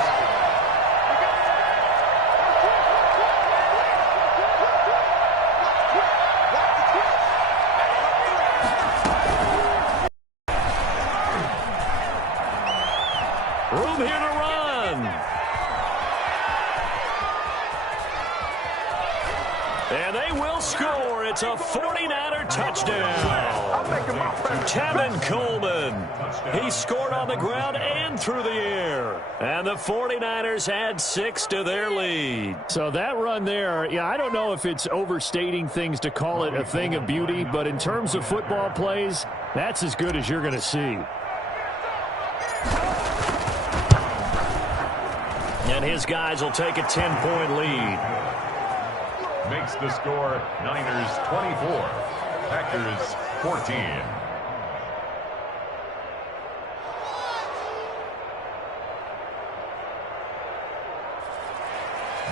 Room here to run. And they will score. It's a 49er touchdown. Tevin Coleman. He scored on the ground and through the air. And the 49ers add 6 to their lead. So that run there, yeah, I don't know if it's overstating things to call it a thing of beauty, but in terms of football plays, that's as good as you're going to see. And his guys will take a 10-point lead. Makes the score Niners 24, Packers 14.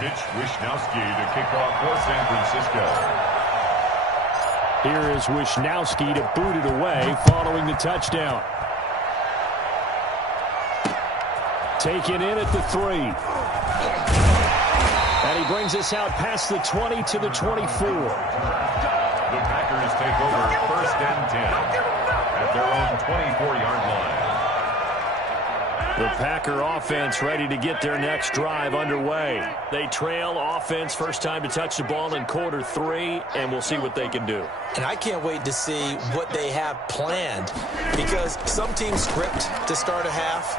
Mitch Wishnowsky to kick off for San Francisco. Here is Wishnowsky to boot it away following the touchdown. Taken in at the 3. And he brings us out past the 20 to the 24. The Packers take over first and 10 at their own 24-yard line. The Packer offense ready to get their next drive underway. They trail offense first time to touch the ball in quarter 3, and we'll see what they can do. And I can't wait to see what they have planned because some teams script to start a half.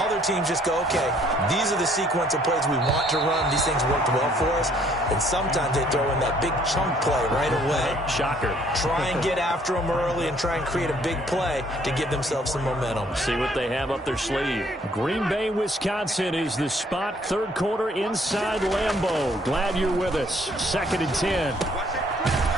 Other teams just go, okay, these are the sequence of plays we want to run. These things worked well for us. And sometimes they throw in that big chunk play right away. Shocker. Try and get after them early and try and create a big play to give themselves some momentum. See what they have up their sleeve. Green Bay, Wisconsin is the spot. Third quarter inside Lambeau. Glad you're with us. 2nd and 10.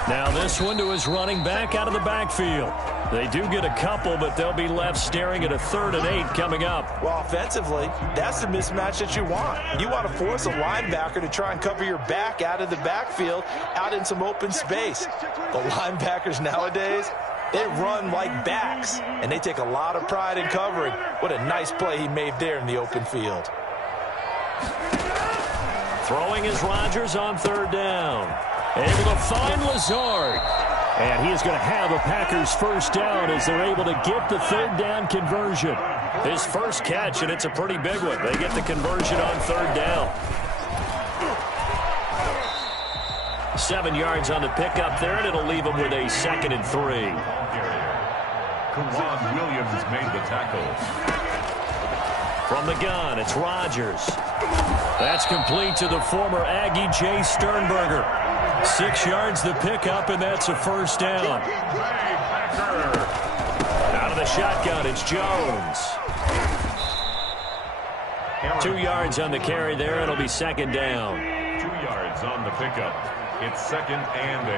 Now this one to his running back out of the backfield. They do get a couple, but they'll be left staring at a 3rd and 8 coming up. Well, offensively, that's the mismatch that you want. You want to force a linebacker to try and cover your back out of the backfield, out in some open space. The linebackers nowadays, they run like backs, and they take a lot of pride in covering. What a nice play he made there in the open field. Throwing is Rodgers on 3rd down. Able to find Lazard. And he is going to have a Packers first down as they're able to get the 3rd down conversion. His first catch, and it's a pretty big one. They get the conversion on 3rd down. 7 yards on the pickup there, and it'll leave them with a 2nd and 3. Kawan Williams made the tackle. From the gun, it's Rodgers. That's complete to the former Aggie Jay Sternberger. 6 yards the pickup, and that's a first down. Out of the shotgun, it's Jones. 2 yards on the carry there. It'll be 2nd down. 2 yards on the pickup. It's 2nd and 8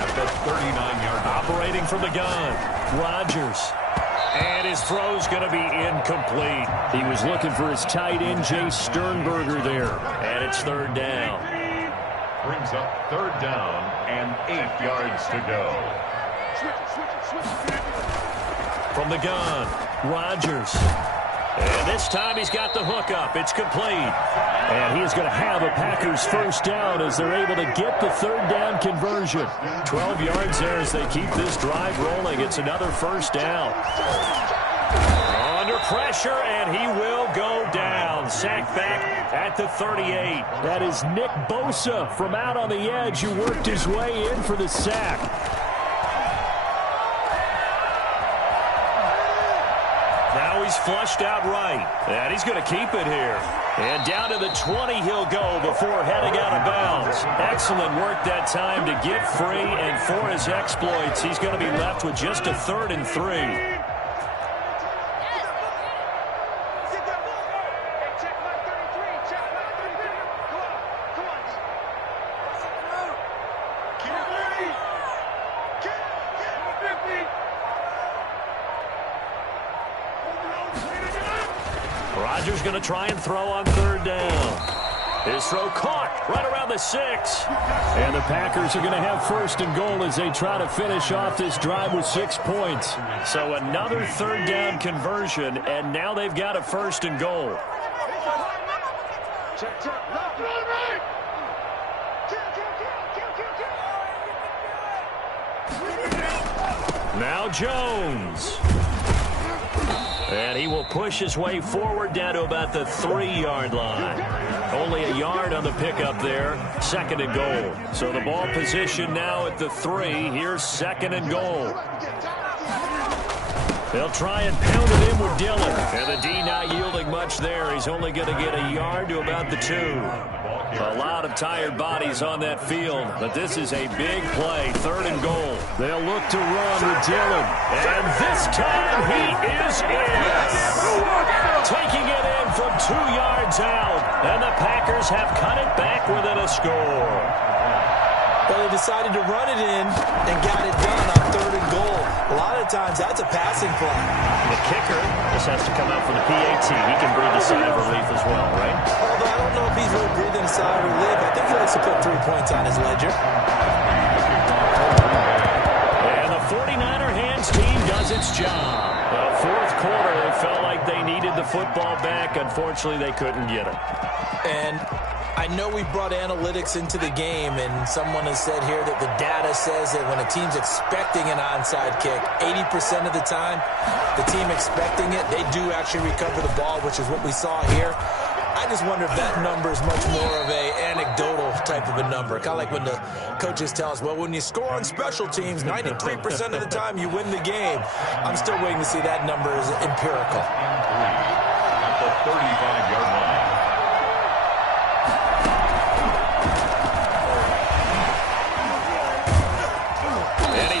at the 39-yard line. Operating from the gun, Rodgers. And his throw's going to be incomplete. He was looking for his tight end, Jay Sternberger there. And it's 3rd down. Brings up 3rd down and 8 yards to go. From the gun, Rodgers. And this time he's got the hook up. It's complete. And he is going to have a Packers first down as they're able to get the 3rd down conversion. 12 yards there as they keep this drive rolling. It's another first down. Under pressure, and he will go down. Sacked back at the 38. That is Nick Bosa from out on the edge who worked his way in for the sack. Now he's flushed out right, and he's going to keep it here. And down to the 20 he'll go before heading out of bounds. Excellent work that time to get free, and for his exploits, he's going to be left with just a 3rd and 3. Rodgers going to try and throw on 3rd down. His throw caught right around the 6. And the Packers are going to have 1st and goal as they try to finish off this drive with 6 points. So another 3rd down conversion, and now they've got a 1st and goal. Now Jones. And he will push his way forward down to about the 3-yard line. Only a yard on the pickup there. 2nd and goal. So the ball position now at the 3. Here's 2nd and goal. They'll try and pound it in with Dillon. And the D not yielding much there. He's only going to get a yard to about the 2. A lot of tired bodies on that field, but this is a big play. 3rd and goal. They'll look to run with Dillon. And this time he is in. Taking it in from 2 yards out. And the Packers have cut it back within a score. But they decided to run it in and got it done on 3rd and goal. A lot of times that's a passing play. The kicker just has to come out for the PAT. He can breathe a sigh of relief as well, right? Although I don't know if he's really breathing a sigh of relief. I think he likes to put 3 points on his ledger. And the 49er hands team does its job. The 4th quarter, they felt like they needed the football back. Unfortunately, they couldn't get it. And I know we brought analytics into the game, and someone has said here that the data says that when a team's expecting an onside kick, 80% of the time, the team expecting it, they do actually recover the ball, which is what we saw here. I just wonder if that number is much more of a anecdotal type of a number. Kind of like when the coaches tell us, well, when you score on special teams, 93% of the time you win the game. I'm still waiting to see that number is empirical. At the 35-yard line.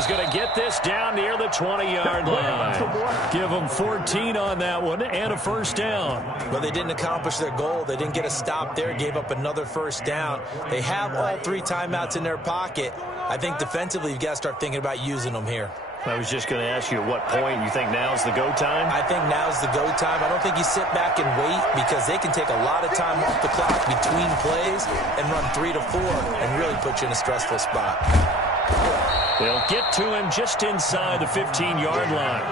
Going to get this down near the 20-yard line. Give them 14 on that one and a 1st down. Well, they didn't accomplish their goal. They didn't get a stop there, gave up another 1st down. They have all 3 timeouts in their pocket. I think defensively you've got to start thinking about using them here. I was just going to ask you at what point you think now's the go time? I think now's the go time. I don't think you sit back and wait because they can take a lot of time off the clock between plays and run 3 to 4 and really put you in a stressful spot. They'll get to him just inside the 15-yard line.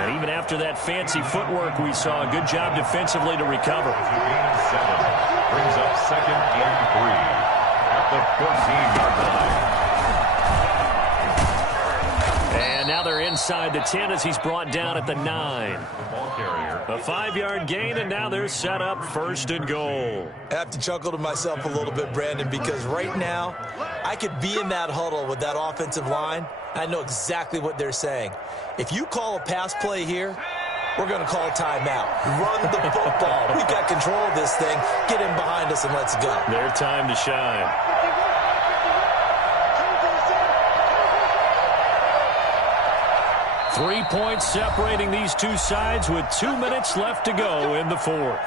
And even after that fancy footwork we saw, a good job defensively to recover. Brings up 2nd and 3 at the 14-yard line. And now they're inside the 10 as he's brought down at the 9. Ball carrier. A 5-yard gain, and now they're set up 1st and goal. I have to chuckle to myself a little bit, Brandon, because right now I could be in that huddle with that offensive line. I know exactly what they're saying. If you call a pass play here, we're going to call a timeout. Run the football. We've got control of this thing. Get in behind us and let's go. Their time to shine. Three points separating these two sides with 2 minutes left to go in the 4th.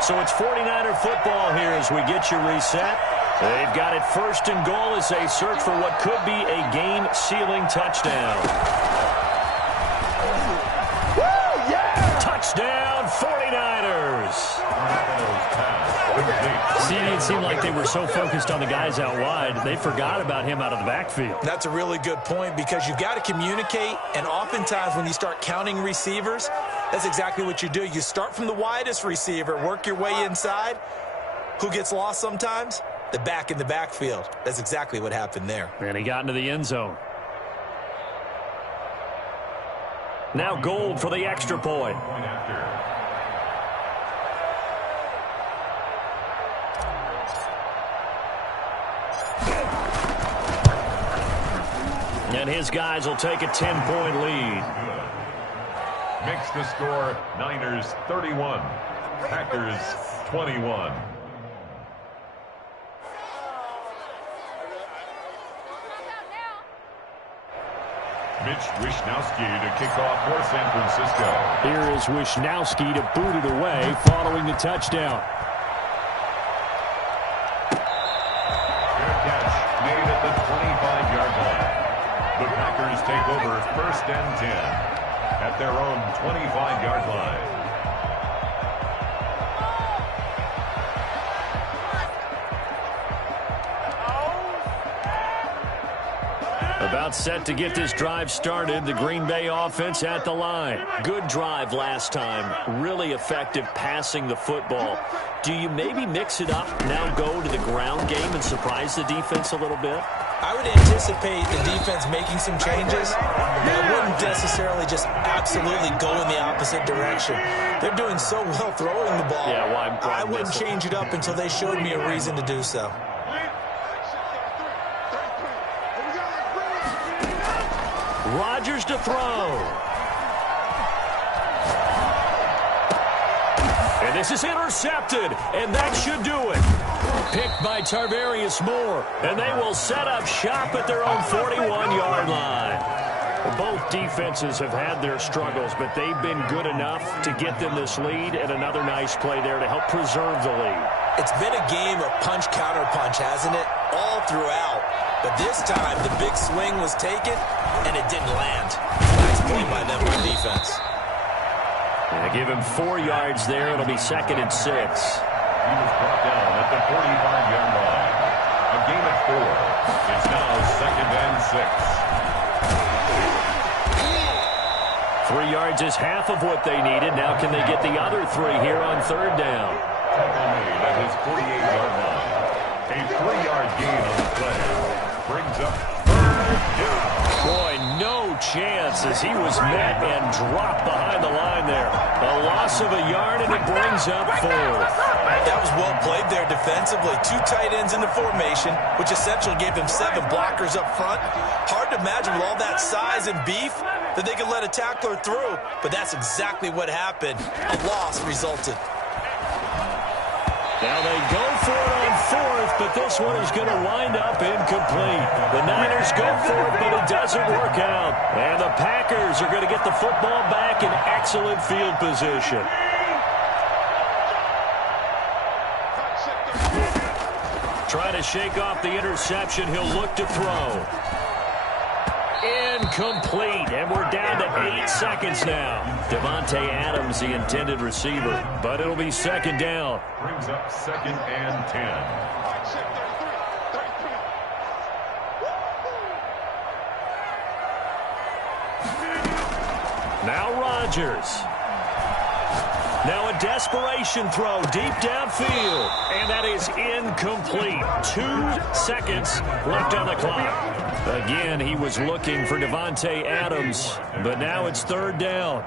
So it's 49er football here as we get you reset. They've got it 1st and goal as they search for what could be a game-sealing touchdown. Woo, yeah! Touchdown, 49ers! See, it seemed like they were so focused on the guys out wide, they forgot about him out of the backfield. That's a really good point because you've got to communicate, and oftentimes when you start counting receivers, that's exactly what you do. You start from the widest receiver, work your way inside. Who gets lost sometimes? The back in the backfield. That's exactly what happened there. And he got into the end zone. Now Gold for the extra point. And his guys will take a 10-point lead. Makes the score Niners 31, Packers 21. Mitch Wishnowski to kick off for San Francisco. Here is Wishnowski to boot it away following the touchdown. Fair catch made at the 25-yard line. The Packers take over 1st and 10 at their own 25-yard line. About set to get this drive started. The Green Bay offense at the line. Good drive last time. Really effective passing the football. Do you maybe mix it up, now go to the ground game and surprise the defense a little bit? I would anticipate the defense making some changes, but I wouldn't necessarily just absolutely go in the opposite direction. They're doing so well throwing the ball. Yeah, why I wouldn't change it up until they showed me a reason to do so. Rodgers to throw. And this is intercepted, and that should do it. Picked by Tarvarius Moore, and they will set up shop at their own 41-yard line. Both defenses have had their struggles, but they've been good enough to get them this lead, and another nice play there to help preserve the lead. It's been a game of punch-counter-punch, hasn't it? All throughout. But this time, the big swing was taken, and it didn't land. Nice play by them on defense. Yeah, give him 4 yards there. It'll be 2nd and 6. He was brought down at the 45-yard line. A gain of 4. It's now 2nd and 6. 3 yards is half of what they needed. Now can they get the other 3 here on 3rd down? Tackle made at his 48-yard line. A 3-yard gain on the play. Brings up 3rd down. Boy, no chance as he was met and dropped behind the line there. A loss of a yard, and it brings up 4th. That was well played there defensively. 2 tight ends in the formation, which essentially gave them 7 blockers up front. Hard to imagine with all that size and beef that they could let a tackler through, but that's exactly what happened. A loss resulted. Now they go for it on 4th, but this one is going to wind up incomplete. The Niners go for it, but it doesn't work out. And the Packers are going to get the football back in excellent field position. Trying to shake off the interception. He'll look to throw. Incomplete, and we're down to 8 seconds now. Davante Adams, the intended receiver, but it'll be 2nd down. Brings up 2nd and 10. Now Rodgers. Now a desperation throw deep downfield, and that is incomplete. 2 seconds left on the clock. Again, he was looking for Davante Adams, but now it's 3rd down.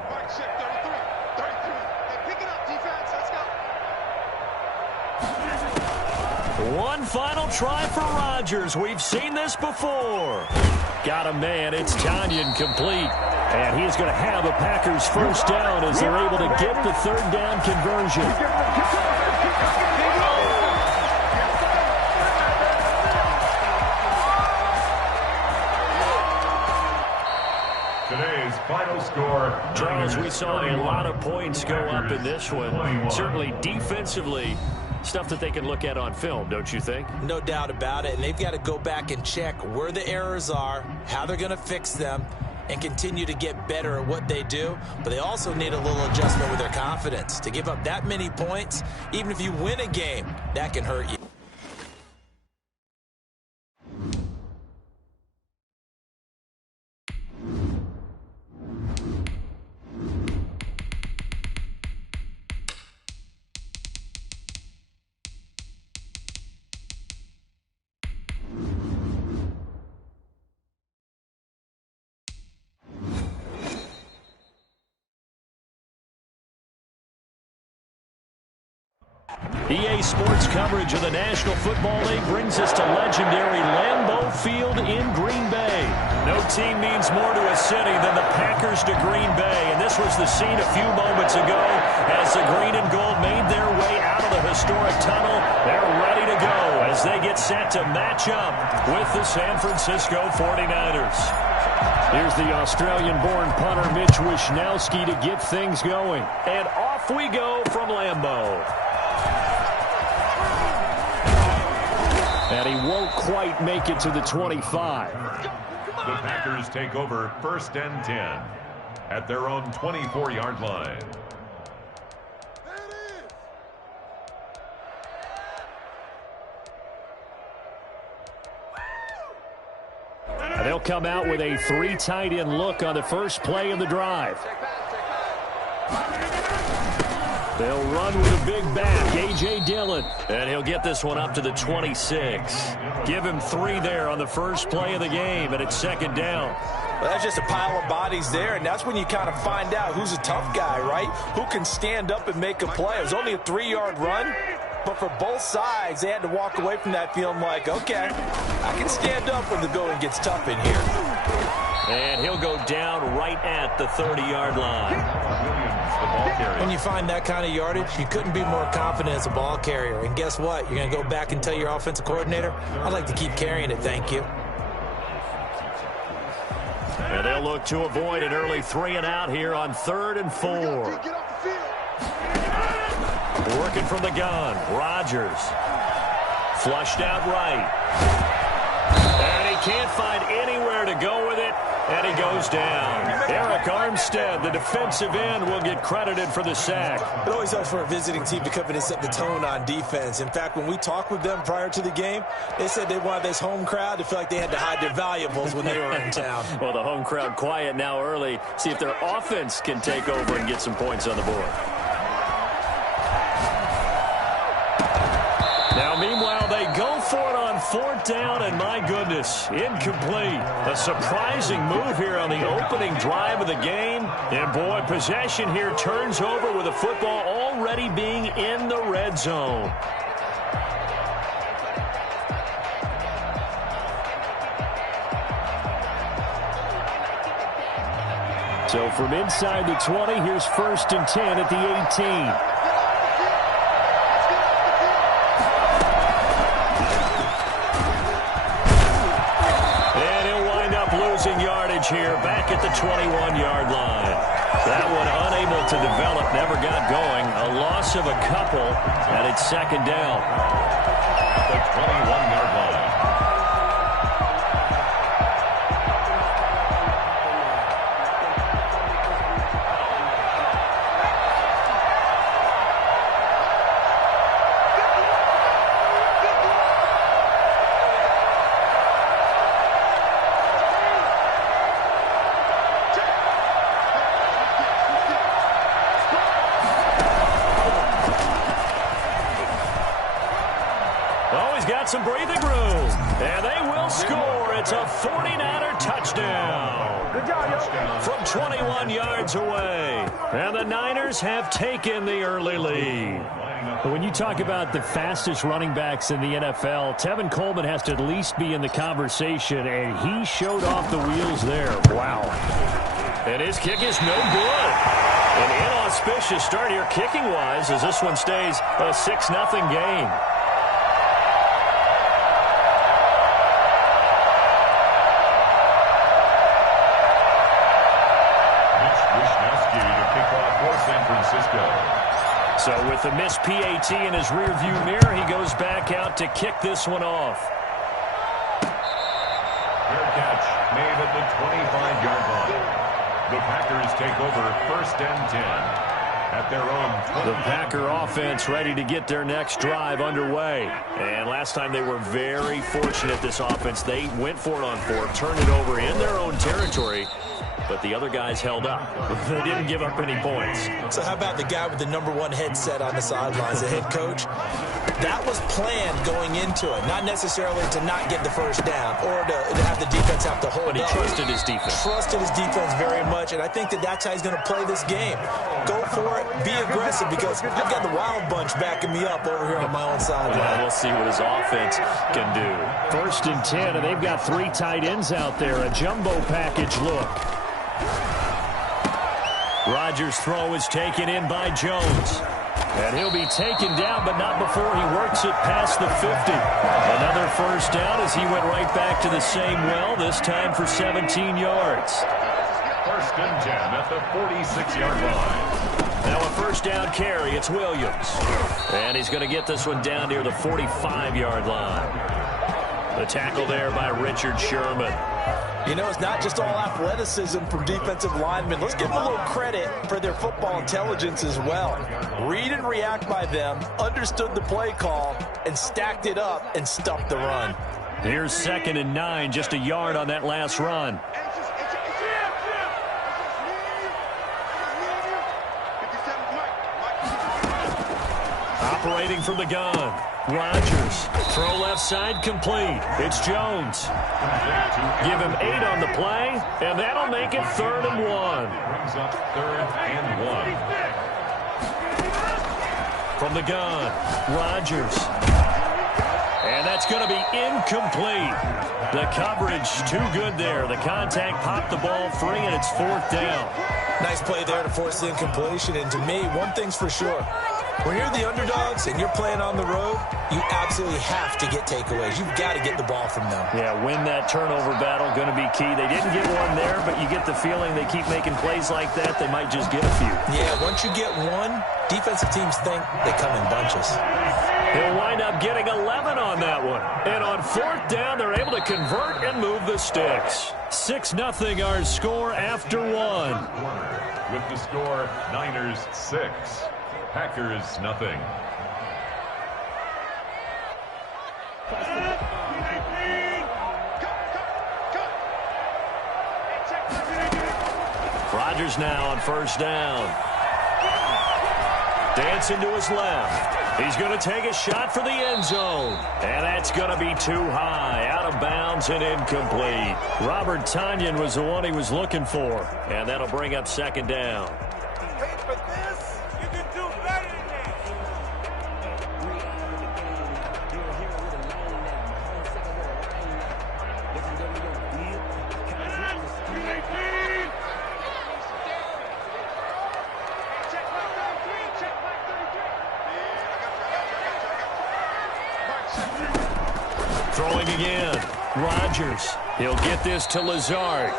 One final try for Rodgers. We've seen this before. Got a man. It's Tanyan complete. And he's going to have a Packers 1st down as they're able to get the 3rd down conversion. Today's final score. Charles, we saw a lot of points go up in this one. Certainly defensively, stuff that they can look at on film, don't you think? No doubt about it, and they've got to go back and check where the errors are, how they're going to fix them, and continue to get better at what they do. But they also need a little adjustment with their confidence. To give up that many points, even if you win a game, that can hurt you. EA Sports coverage of the National Football League brings us to legendary Lambeau Field in Green Bay. No team means more to a city than the Packers to Green Bay, and this was the scene a few moments ago as the green and gold made their way out of the historic tunnel. They're ready to go as they get set to match up with the San Francisco 49ers. Here's the Australian-born punter Mitch Wishnowsky to get things going. And off we go from Lambeau. And he won't quite make it to the 25. The Packers take over 1st and 10 at their own 24-yard line. They'll come out with a 3 tight end look on the first play of the drive. They'll run with a big back, A.J. Dillon. And he'll get this one up to the 26. Give him 3 there on the first play of the game, and it's 2nd down. Well, that's just a pile of bodies there, and that's when you kind of find out who's a tough guy, right? Who can stand up and make a play. It was only a 3-yard run, but for both sides, they had to walk away from that feeling like, okay, I can stand up when the going gets tough in here. And he'll go down right at the 30-yard line. When you find that kind of yardage, you couldn't be more confident as a ball carrier. And guess what? You're going to go back and tell your offensive coordinator, I'd like to keep carrying it, thank you. And they'll look to avoid an early 3 and out here on 3rd and 4. Working from the gun, Rodgers. Flushed out right. And he can't find anywhere to go with it, and he goes down. Eric Armstead, the defensive end, will get credited for the sack. It always helps for a visiting team to come in and set the tone on defense. In fact, when we talked with them prior to the game, they said they wanted this home crowd to feel like they had to hide their valuables when they were in town. Well, the home crowd quiet now early. See if their offense can take over and get some points on the board. Now, meanwhile, they go for it on 4th down, and my goodness, incomplete. A surprising move here on the opening drive of the game. And, boy, possession here turns over with the football already being in the red zone. So from inside the 20, here's 1st and 10 at the 18. Yardage here back at the 21-yard line. That one unable to develop, never got going. A loss of a couple, and it's 2nd down. The 21-yard line. Some breathing room, and they will score. It's a 49er touchdown. Good job, yo. From 21 yards away, and the Niners have taken the early lead. When you talk about the fastest running backs in the NFL, Tevin Coleman has to at least be in the conversation, and he showed off the wheels there. Wow. And his kick is no good. An inauspicious start here kicking-wise as this one stays a 6-0 game. So with the missed PAT in his rearview mirror, he goes back out to kick this one off. Fair catch made at the 25-yard line. The Packers take over 1st and 10 at their own 20. The Packer offense ready to get their next drive underway. And last time they were very fortunate, this offense. They went for it on 4, turned it over in their own territory. But the other guys held up. They didn't give up any points. So how about the guy with the #1 headset on the sidelines, the head coach? That was planned going into it, not necessarily to not get the first down or to have the defense have to hold up. But he trusted his defense. Trusted his defense very much, and I think that's how he's going to play this game. Go for it, be aggressive, because I've got the wild bunch backing me up over here on my own sideline. Well, we'll see what his offense can do. 1st and 10, and they've got 3 tight ends out there. A jumbo package look. Rodgers' throw is taken in by Jones. And he'll be taken down, but not before he works it past the 50. Another first down as he went right back to the same well, this time for 17 yards. First and 10 at the 46-yard line. Now a first down carry, it's Williams. And he's going to get this one down near the 45-yard line. The tackle there by Richard Sherman. You know, it's not just all athleticism from defensive linemen. Let's give them a little credit for their football intelligence as well. Read and react by them, understood the play call, and stacked it up and stuffed the run. Here's 2nd and 9, just a yard on that last run. Operating from the gun. Rodgers. Throw left side complete. It's Jones. Give him 8 on the play, and that'll make it 3rd and 1. Brings up 3rd and 1. From the gun, Rodgers. And that's going to be incomplete. The coverage too good there. The contact popped the ball free, and it's 4th down. Nice play there to force the incompletion. And to me, one thing's for sure. When you're the underdogs and you're playing on the road, you absolutely have to get takeaways. You've got to get the ball from them. Yeah, win that turnover battle, going to be key. They didn't get one there, but you get the feeling they keep making plays like that, they might just get a few. Yeah, once you get one, defensive teams think they come in bunches. He'll wind up getting 11 on that one. And on 4th down, they're able to convert and move the sticks. 6-0 our score after 1. With the score, Niners 6. Packers nothing. Rodgers now on 1st down. Dancing to his left. He's going to take a shot for the end zone. And that's going to be too high. Out of bounds and incomplete. Robert Tonyan was the one he was looking for. And that'll bring up 2nd down. Throwing again. Rodgers. He'll get this to Lazard.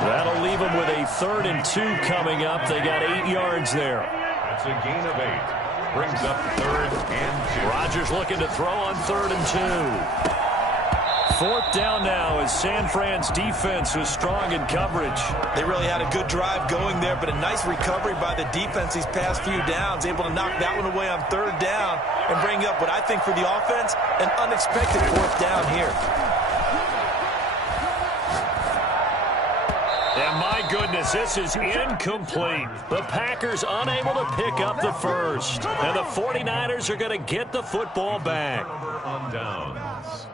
That'll leave him with a 3rd and 2 coming up. They got 8 yards there. That's a gain of 8. Brings up 3rd and 2. Rodgers looking to throw on 3rd and 2. 4th down now as San Fran's defense was strong in coverage. They really had a good drive going there, but a nice recovery by the defense these past few downs, able to knock that one away on 3rd down and bring up what I think for the offense, an unexpected 4th down here. And my goodness, this is incomplete. The Packers unable to pick up the first. And the 49ers are going to get the football back. On downs.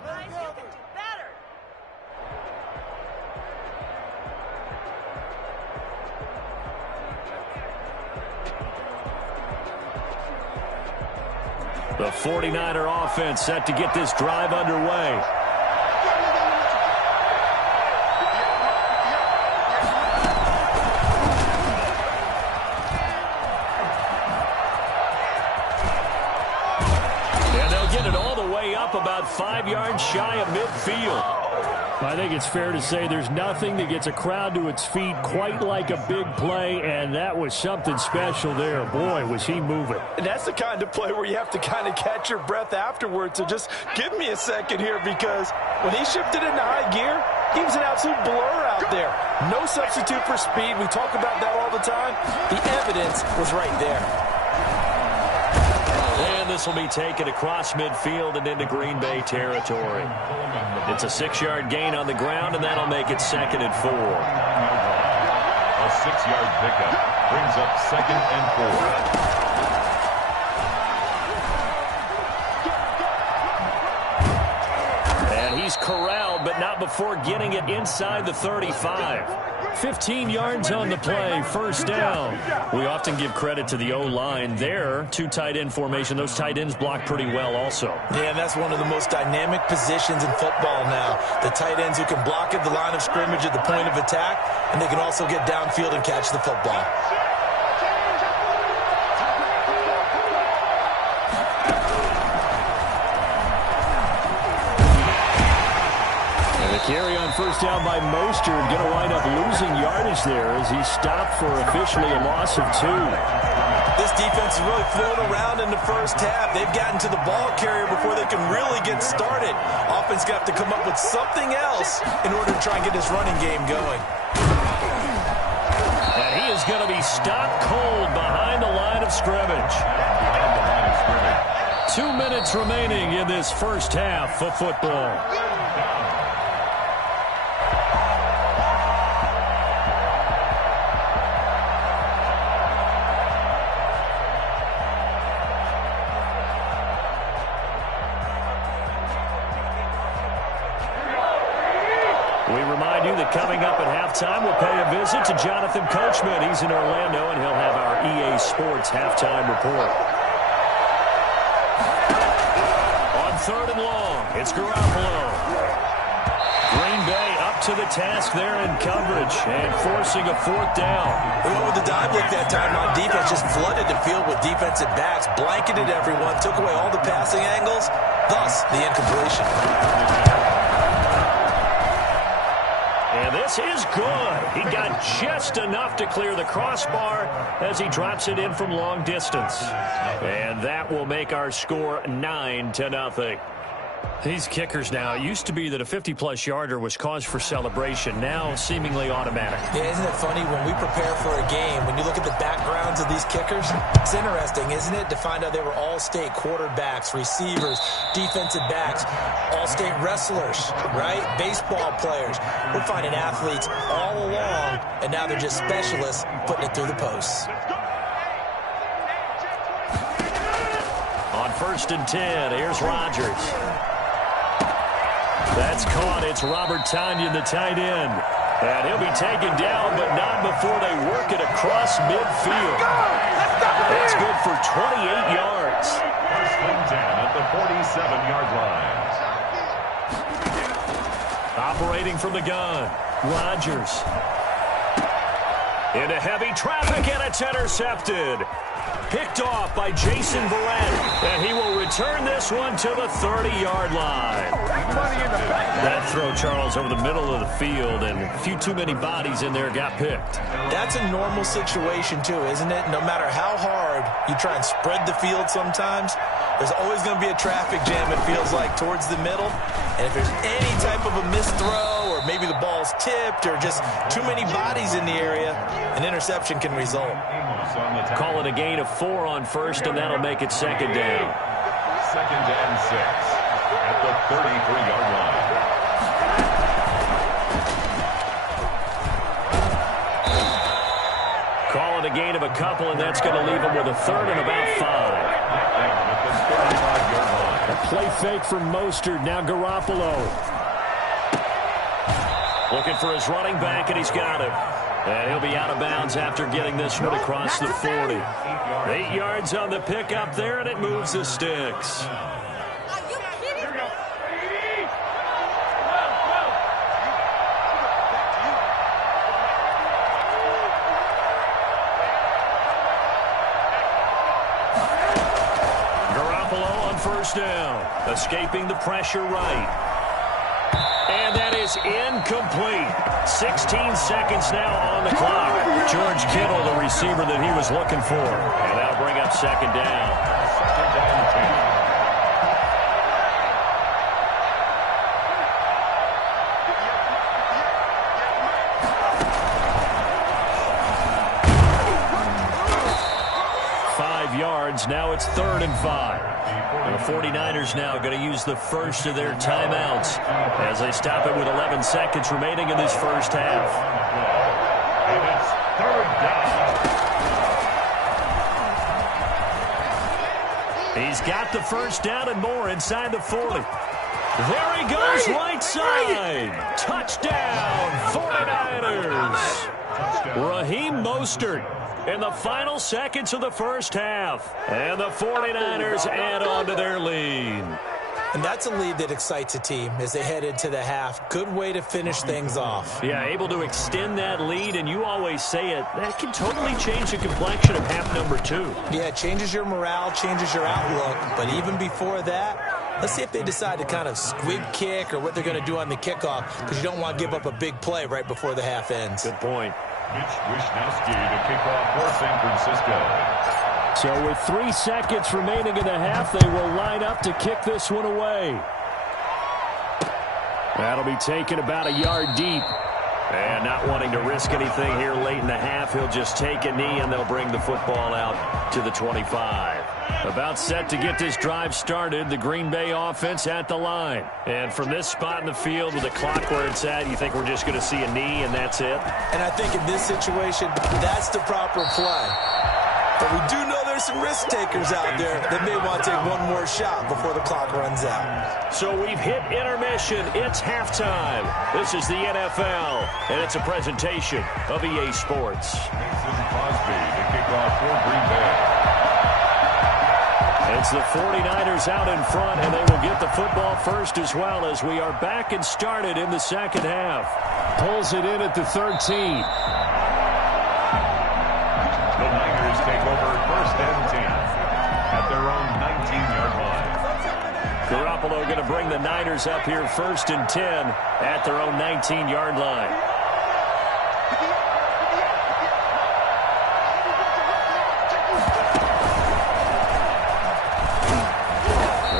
The 49er offense set to get this drive underway. And they'll get it all the way up about 5 yards shy of midfield. I think it's fair to say there's nothing that gets a crowd to its feet quite like a big play, and that was something special there. Boy, was he moving. And that's the kind of play where you have to kind of catch your breath afterwards. So just give me a second here, because when he shifted into high gear, he was an absolute blur out there. No substitute for speed. We talk about that all the time. The evidence was right there. And this will be taken across midfield and into Green Bay territory. It's a 6-yard gain on the ground, and that'll make it 2nd and 4. A 6-yard pickup brings up 2nd and 4. And he's corralled, but not before getting it inside the 35. 15 yards on the play, 1st down. We often give credit to the O-line there. 2 tight end formation. Those tight ends block pretty well also. Yeah, and that's one of the most dynamic positions in football now. The tight ends who can block at the line of scrimmage at the point of attack, and they can also get downfield and catch the football. Carry on first down by Mostert. Going to wind up losing yardage there as he stopped for officially a loss of 2. This defense is really flown around in the first half. They've gotten to the ball carrier before they can really get started. Offense got to come up with something else in order to try and get this running game going. And he is going to be stopped cold behind the line of scrimmage. 2 minutes remaining in this first half of football. Coming up at halftime, we'll pay a visit to Jonathan Coachman. He's in Orlando, and he'll have our EA Sports halftime report. On 3rd and long, it's Garoppolo. Green Bay up to the task there in coverage and forcing a 4th down. They went with the dive look that time on defense, just flooded the field with defensive backs, blanketed everyone, took away all the passing angles, thus the incompletion. And this is good. He got just enough to clear the crossbar as he drops it in from long distance. And that will make our score 9-0. These kickers now, it used to be that a 50-plus yarder was cause for celebration, now seemingly automatic. Yeah, isn't it funny when we prepare for a game, when you look at the backgrounds of these kickers, it's interesting, isn't it, to find out they were all-state quarterbacks, receivers, defensive backs, all-state wrestlers, right? Baseball players. We're finding athletes all along, and now they're just specialists putting it through the posts. On 1st and 10, here's Rodgers. That's caught. It's Robert Tonyan, the tight end. And he'll be taken down, but not before they work it across midfield. That's good for 28 yards. 1st and 10 at the 47-yard line. Operating from the gun, Rodgers. Into heavy traffic, and it's intercepted. Picked off by Jason Verrett, and he will return this one to the 30-yard line. That throw, Charles, over the middle of the field, and a few too many bodies in there got picked. That's a normal situation, too, isn't it? No matter how hard you try and spread the field sometimes, there's always going to be a traffic jam, it feels like, towards the middle. And if there's any type of a missed throw, or maybe the ball's tipped, or just too many bodies in the area, an interception can result. Call it a gain of 4 on 1st, and that'll make it 2nd down. 2nd and 6 at the 33-yard line. Call it a gain of a couple, and that's going to leave him with a 3rd and about 5. A play fake from Mostert. Now Garoppolo. Looking for his running back, and he's got him. And he'll be out of bounds after getting this one across the 40. 8 yards on the pickup there, and it moves the sticks. Garoppolo on 1st down, escaping the pressure right. And that is incomplete. 16 seconds now on the clock. George Kittle, the receiver that he was looking for. And that'll bring up 2nd down. 2nd and 5 yards. Now it's 3rd and 5. And the 49ers now going to use the first of their timeouts as they stop it with 11 seconds remaining in this first half. And it's 3rd down. He's got the first down and more inside the 40. There he goes, right side. Touchdown, 49ers. Raheem Mostert in the final seconds of the first half. And the 49ers add on to their lead. And that's a lead that excites a team as they head into the half. Good way to finish things off. Yeah, able to extend that lead, and you always say it, that can totally change the complexion of half number 2. Yeah, it changes your morale, changes your outlook. But even before that, Let's see if they decide to kind of squib kick or what they're going to do on the kickoff, because you don't want to give up a big play right before the half ends. Good point. Mitch Wishnowski to kick off for San Francisco. So with 3 seconds remaining in the half, they will line up to kick this one away. That'll be taken about a yard deep. And not wanting to risk anything here late in the half, he'll just take a knee, and they'll bring the football out to the 25. About set to get this drive started, the Green Bay offense at the line. And from this spot in the field with the clock where it's at, you think we're just going to see a knee and that's it? And I think in this situation, that's the proper play. But we do know there's some risk takers out there that may want to take one more shot before the clock runs out. So we've hit intermission. It's halftime. This is the NFL, and it's a presentation of EA Sports. Mason Crosby to kick off for Green Bay. It's the 49ers out in front, and they will get the football first as well, as we are back and started in the second half. Pulls it in at the 13. The Niners take over first and 10 at their own 19-yard line. Garoppolo going to bring the Niners up here first and 10 at their own 19-yard line.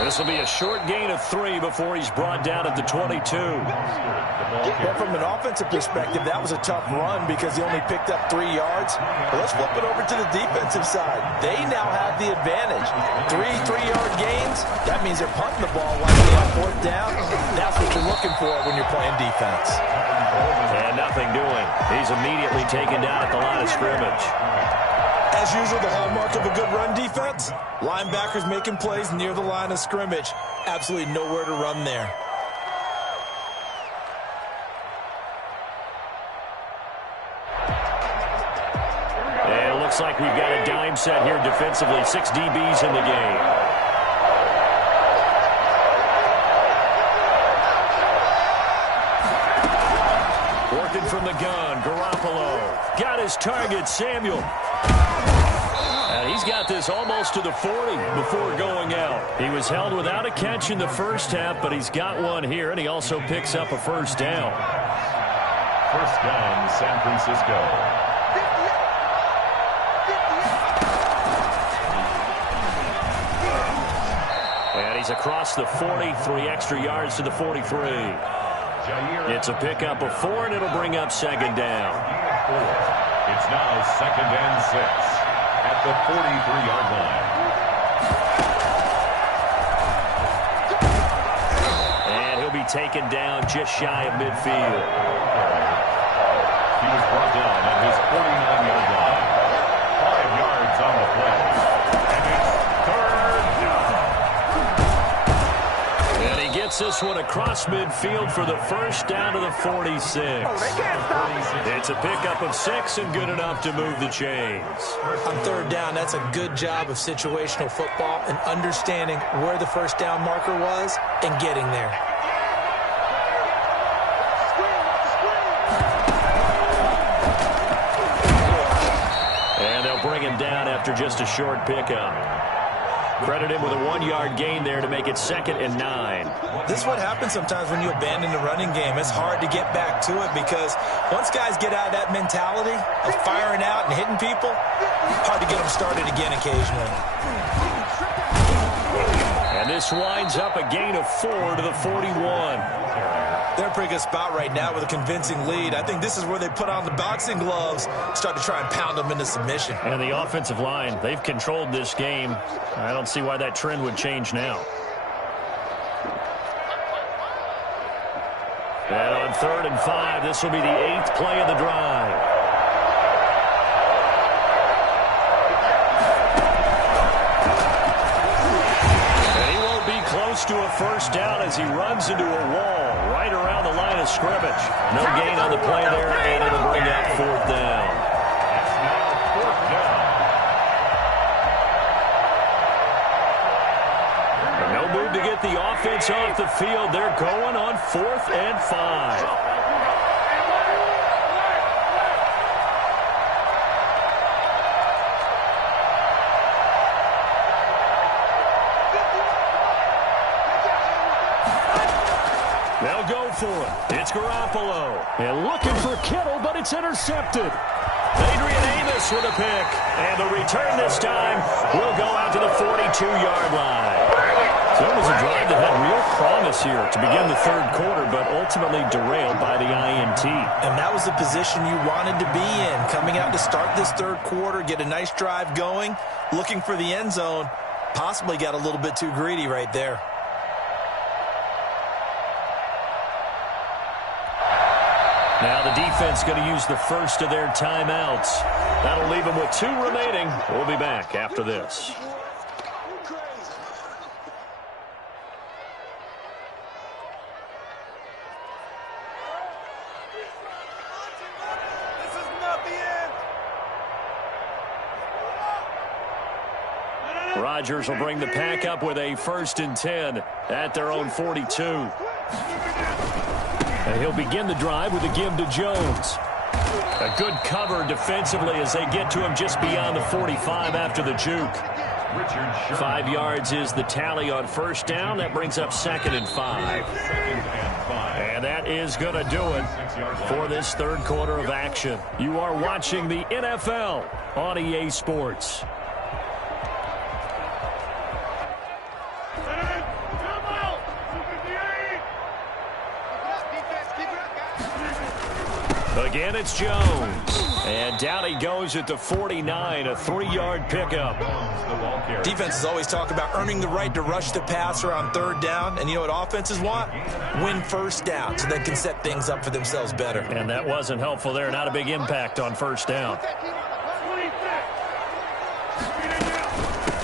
This will be a short gain of 3 before he's brought down at the 22. Well, from an offensive perspective, that was a tough run because he only picked up 3 yards. But let's flip it over to the defensive side. They now have the advantage. 3-3-yard gains, that means they're punting the ball likely on 4th down. That's what you're looking for when you're playing defense. And nothing doing. He's immediately taken down at the line of scrimmage. As usual, the hallmark of a good run defense, linebackers making plays near the line of scrimmage. Absolutely nowhere to run there. And it looks like we've got a dime set here defensively. 6 DBs in the game. Working from the gun, Garoppolo. Got his target, Samuel. And he's got this almost to the 40 before going out. He was held without a catch in the first half, but he's got one here, and he also picks up a first down. First down, San Francisco. And he's across the 40, 3 extra yards to the 43. It's a pickup of 4, and it'll bring up second down. It's now second and 6 at the 43-yard line. And he'll be taken down just shy of midfield. He was brought down at his 49-yard line. 5 yards on the play. And it's third down. And he gets this one across midfield for the first down to the 46. It's a pickup of 6 and good enough to move the chains. On third down, that's a good job of situational football and understanding where the first down marker was and getting there. And they'll bring him down after just a short pickup. Credit him with a 1-yard gain there to make it second and 9. This is what happens sometimes when you abandon the running game. It's hard to get back to it because once guys get out of that mentality of firing out and hitting people, hard to get them started again occasionally. And this winds up a gain of 4 to the 41. They're in a pretty good spot right now with a convincing lead. I think this is where they put on the boxing gloves, start to try and pound them into submission. And the offensive line, they've controlled this game. I don't see why that trend would change now. And on 3rd and 5, this will be the 8th play of the drive. And he won't be close to a first down as he runs into a wall right around the line of scrimmage. No gain on the play there, and it'll bring up 4th down. It's now 4th down. And no move to get the offense off the field. They're going on 4th and 5. go for it. It's Garoppolo. And looking for Kittle, but it's intercepted. Adrian Amos with a pick. And the return this time will go out to the 42-yard line. So it was a drive that had real promise here to begin the third quarter, but ultimately derailed by the INT. And that was the position you wanted to be in. Coming out to start this third quarter, get a nice drive going, looking for the end zone. Possibly got a little bit too greedy right there. Now the defense going to use the first of their timeouts. That'll leave them with 2 remaining. We'll be back after this. Rodgers will bring the pack up with a 1st and 10 at their own 42. And he'll begin the drive with a give to Jones. A good cover defensively as they get to him just beyond the 45 after the juke. 5 yards is the tally on 1st down. That brings up 2nd and 5. And that is going to do it for this third quarter of action. You are watching the NFL on EA Sports. Again, it's Jones. And down he goes at the 49, a 3-yard pickup. Defenses always talk about earning the right to rush the passer on 3rd down. And you know what offenses want? Win 1st down so they can set things up for themselves better. And that wasn't helpful there. Not a big impact on 1st down.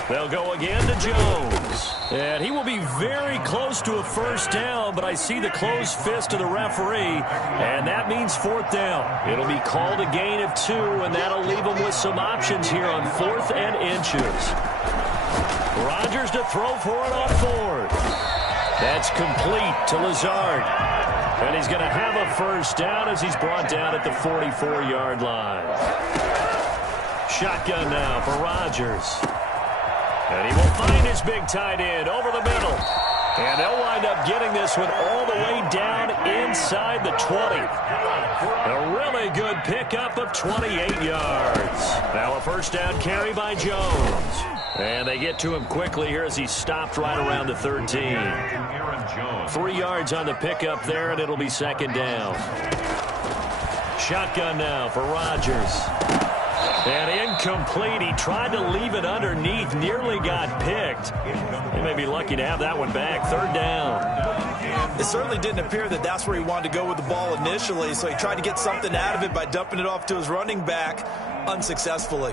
They'll go again to Jones. And he will be very close to a 1st down, but I see the closed fist of the referee, and that means 4th down. It'll be called a gain of 2, and that'll leave them with some options here on 4th and inches. Rodgers to throw for it on 4th. That's complete to Lazard. And he's going to have a 1st down as he's brought down at the 44-yard line. Shotgun now for Rodgers. And he will find his big tight end over the middle. And they'll wind up getting this one all the way down inside the 20. A really good pickup of 28 yards. Now a 1st down carry by Jones. And they get to him quickly here as he stopped right around the 13. 3 yards on the pickup there, and it'll be 2nd down. Shotgun now for Rodgers. And incomplete. He tried to leave it underneath. Nearly got picked. He may be lucky to have that one back. 3rd down. It certainly didn't appear that that's where he wanted to go with the ball initially, so he tried to get something out of it by dumping it off to his running back unsuccessfully.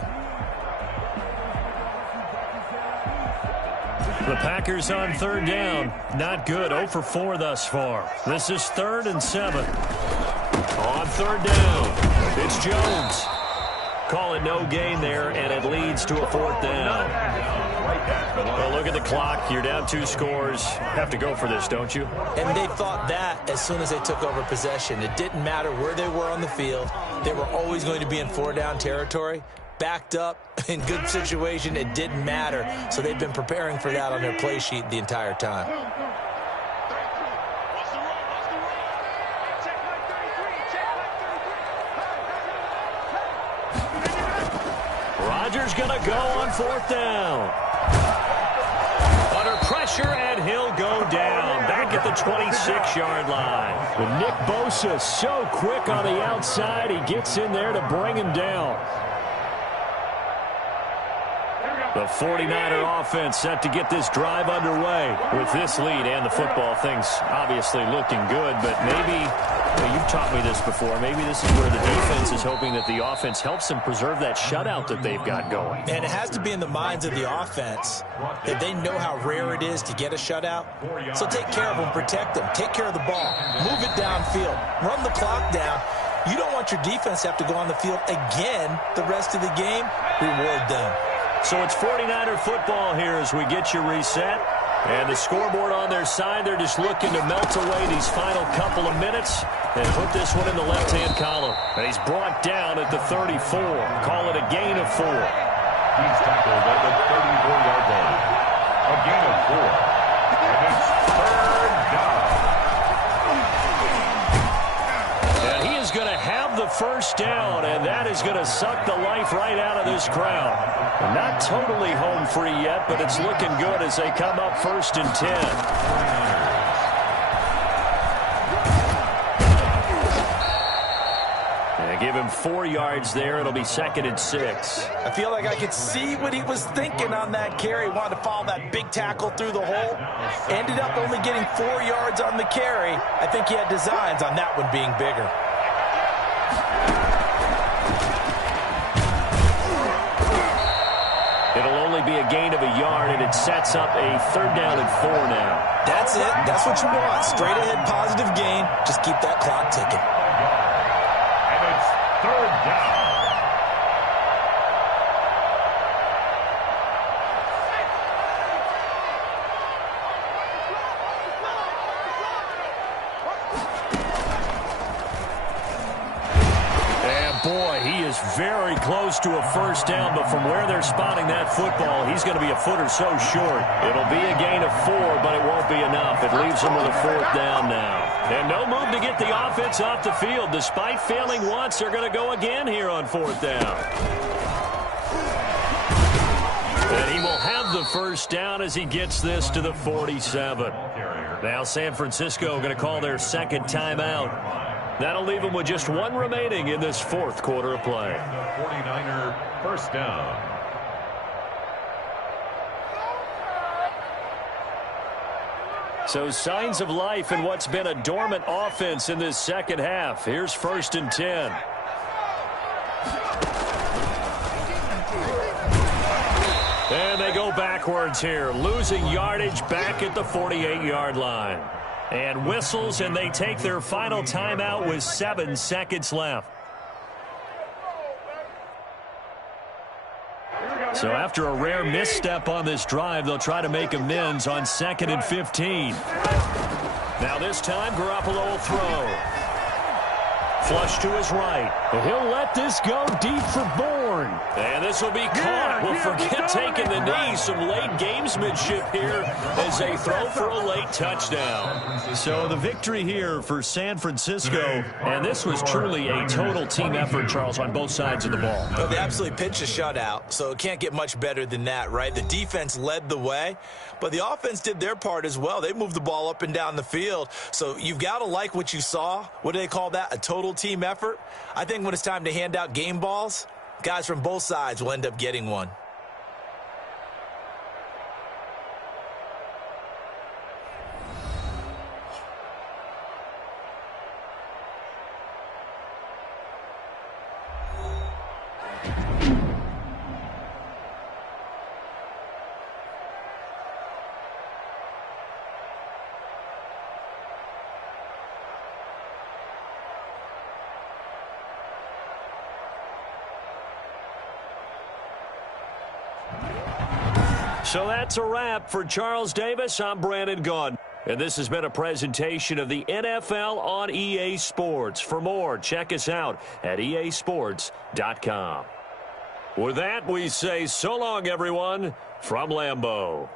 The Packers on 3rd down. Not good. 0 for 4 thus far. This is 3rd and 7. On 3rd down, it's Jones. Call it no gain there, and it leads to a 4th down. Well, look at the clock. You're down 2 scores. Have to go for this, don't you? And they thought that as soon as they took over possession. It didn't matter where they were on the field. They were always going to be in 4-down territory. Backed up, in good situation, it didn't matter. So they've been preparing for that on their play sheet the entire time. Rodgers going to go on 4th down. Under pressure, and he'll go down. Back at the 26-yard line. With Nick Bosa so quick on the outside, he gets in there to bring him down. The 49er offense set to get this drive underway. With this lead and the football, things obviously looking good, but maybe, well, you've taught me this before, maybe this is where the defense is hoping that the offense helps them preserve that shutout that they've got going. And it has to be in the minds of the offense that they know how rare it is to get a shutout. So take care of them, protect them, take care of the ball, move it downfield, run the clock down. You don't want your defense to have to go on the field again the rest of the game. Reward them. So it's 49er football here as we get you reset. And the scoreboard on their side, they're just looking to melt away these final couple of minutes and put this one in the left-hand column. And he's brought down at the 34. Call it a gain of 4. He's tackled at the 34-yard line. A gain of 4. And it's 3rd down. the first down, and that is going to suck the life right out of this crowd. Not totally home free yet, but it's looking good as they come up 1st and 10. Give him 4 yards there. It'll be 2nd and 6. I feel like I could see what he was thinking on that carry. Wanted to follow that big tackle through the hole. Ended up only getting 4 yards on the carry. I think he had designs on that one being bigger. It'll only be a gain of a yard, and it sets up a 3rd down and 4 now. That's it. That's what you want. Straight ahead positive gain. Just keep that clock ticking. 3rd down. And boy, he is very close to a 1st down, but from where they're spotting that football, he's going to be a foot or so short. It'll be a gain of 4, but it won't be enough. It leaves him with a 4th down now. And no move to get the offense off the field. Despite failing once, they're going to go again here on 4th down. And he will have the 1st down as he gets this to the 47. Now San Francisco going to call their 2nd timeout. That'll leave them with just 1 remaining in this 4th quarter of play. The 49er 1st down. So signs of life in what's been a dormant offense in this 2nd half. Here's 1st and 10. And they go backwards here, losing yardage back at the 48-yard line. And whistles, and they take their final timeout with 7 seconds left. So after a rare misstep on this drive, they'll try to make amends on 2nd and 15. Now this time, Garoppolo will throw. Flush to his right. And he'll let this go deep for Bourne. And this will be caught. We'll forget taking the knee. Some late gamesmanship here as they throw for a late touchdown. So the victory here for San Francisco. And this was truly a total team effort, Charles, on both sides of the ball. Well, they absolutely pitched a shutout, so it can't get much better than that, right? The defense led the way, but the offense did their part as well. They moved the ball up and down the field. So you've got to like what you saw. What do they call that? A total team effort? I think when it's time to hand out game balls, guys from both sides will end up getting one. So that's a wrap for Charles Davis. I'm Brandon Gaudin. And this has been a presentation of the NFL on EA Sports. For more, check us out at easports.com. With that, we say so long, everyone, from Lambeau.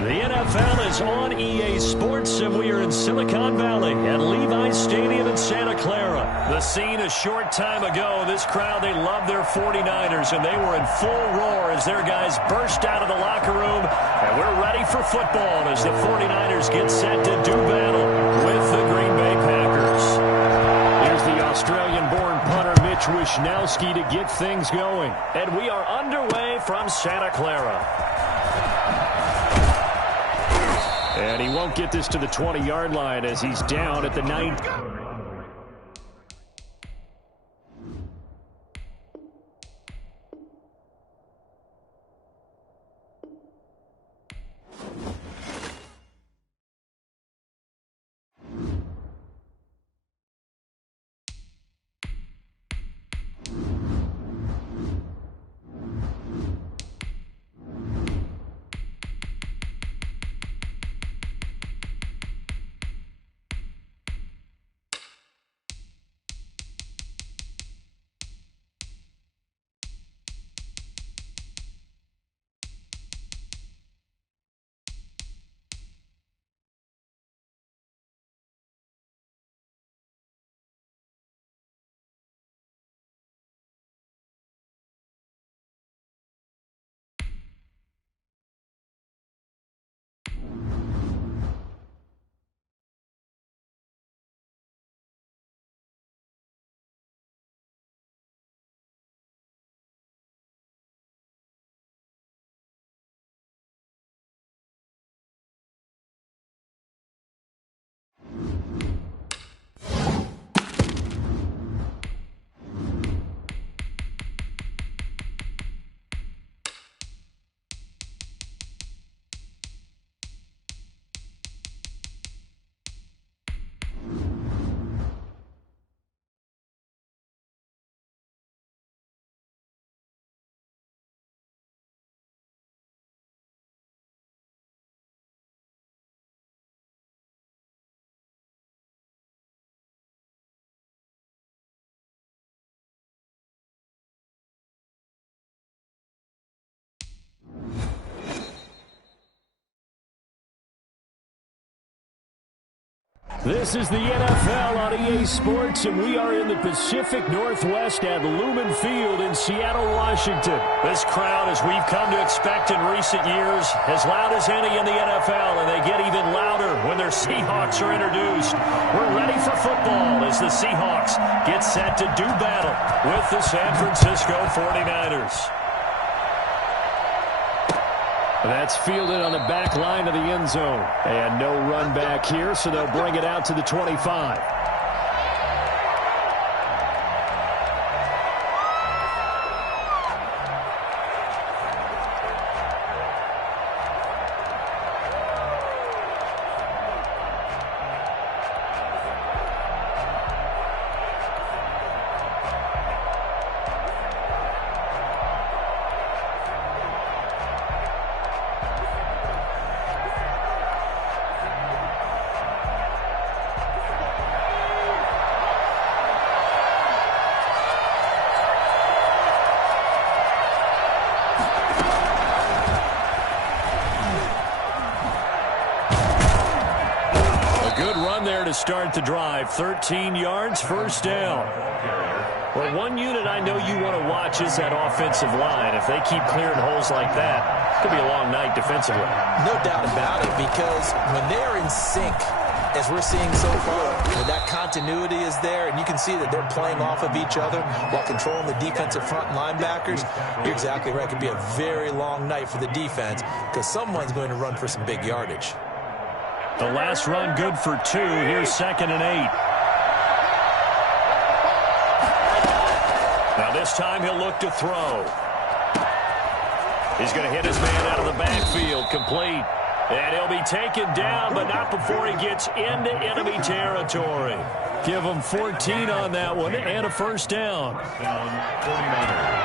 The NFL is on EA Sports, and we are in Silicon Valley at Levi's Stadium in Santa Clara. The scene a short time ago, this crowd, they love their 49ers, and they were in full roar as their guys burst out of the locker room. And we're ready for football as the 49ers get set to do battle with the Green Bay Packers. Here's the Australian-born punter Mitch Wishnowsky to get things going. And we are underway from Santa Clara. And he won't get this to the 20-yard line as he's down at the 9. This is the NFL on EA Sports, and we are in the Pacific Northwest at Lumen Field in Seattle, Washington. This crowd, as we've come to expect in recent years, as loud as any in the NFL, and they get even louder when their Seahawks are introduced. We're ready for football as the Seahawks get set to do battle with the San Francisco 49ers. That's fielded on the back line of the end zone. And no run back here, so they'll bring it out to the 25. To start the drive, 13 yards, first down. Well, one unit I know you want to watch is that offensive line. If they keep clearing holes like that, it could be a long night defensively. No doubt about it, because when they're in sync, as we're seeing so far, that continuity is there, and you can see that they're playing off of each other while controlling the defensive front linebackers. You're exactly right. It could be a very long night for the defense because someone's going to run for some big yardage. The last run good for 2. Here's 2nd and 8. Now this time he'll look to throw. He's going to hit his man out of the backfield, complete. And he'll be taken down, but not before he gets into enemy territory. Give him 14 on that one and a first down. 49ers.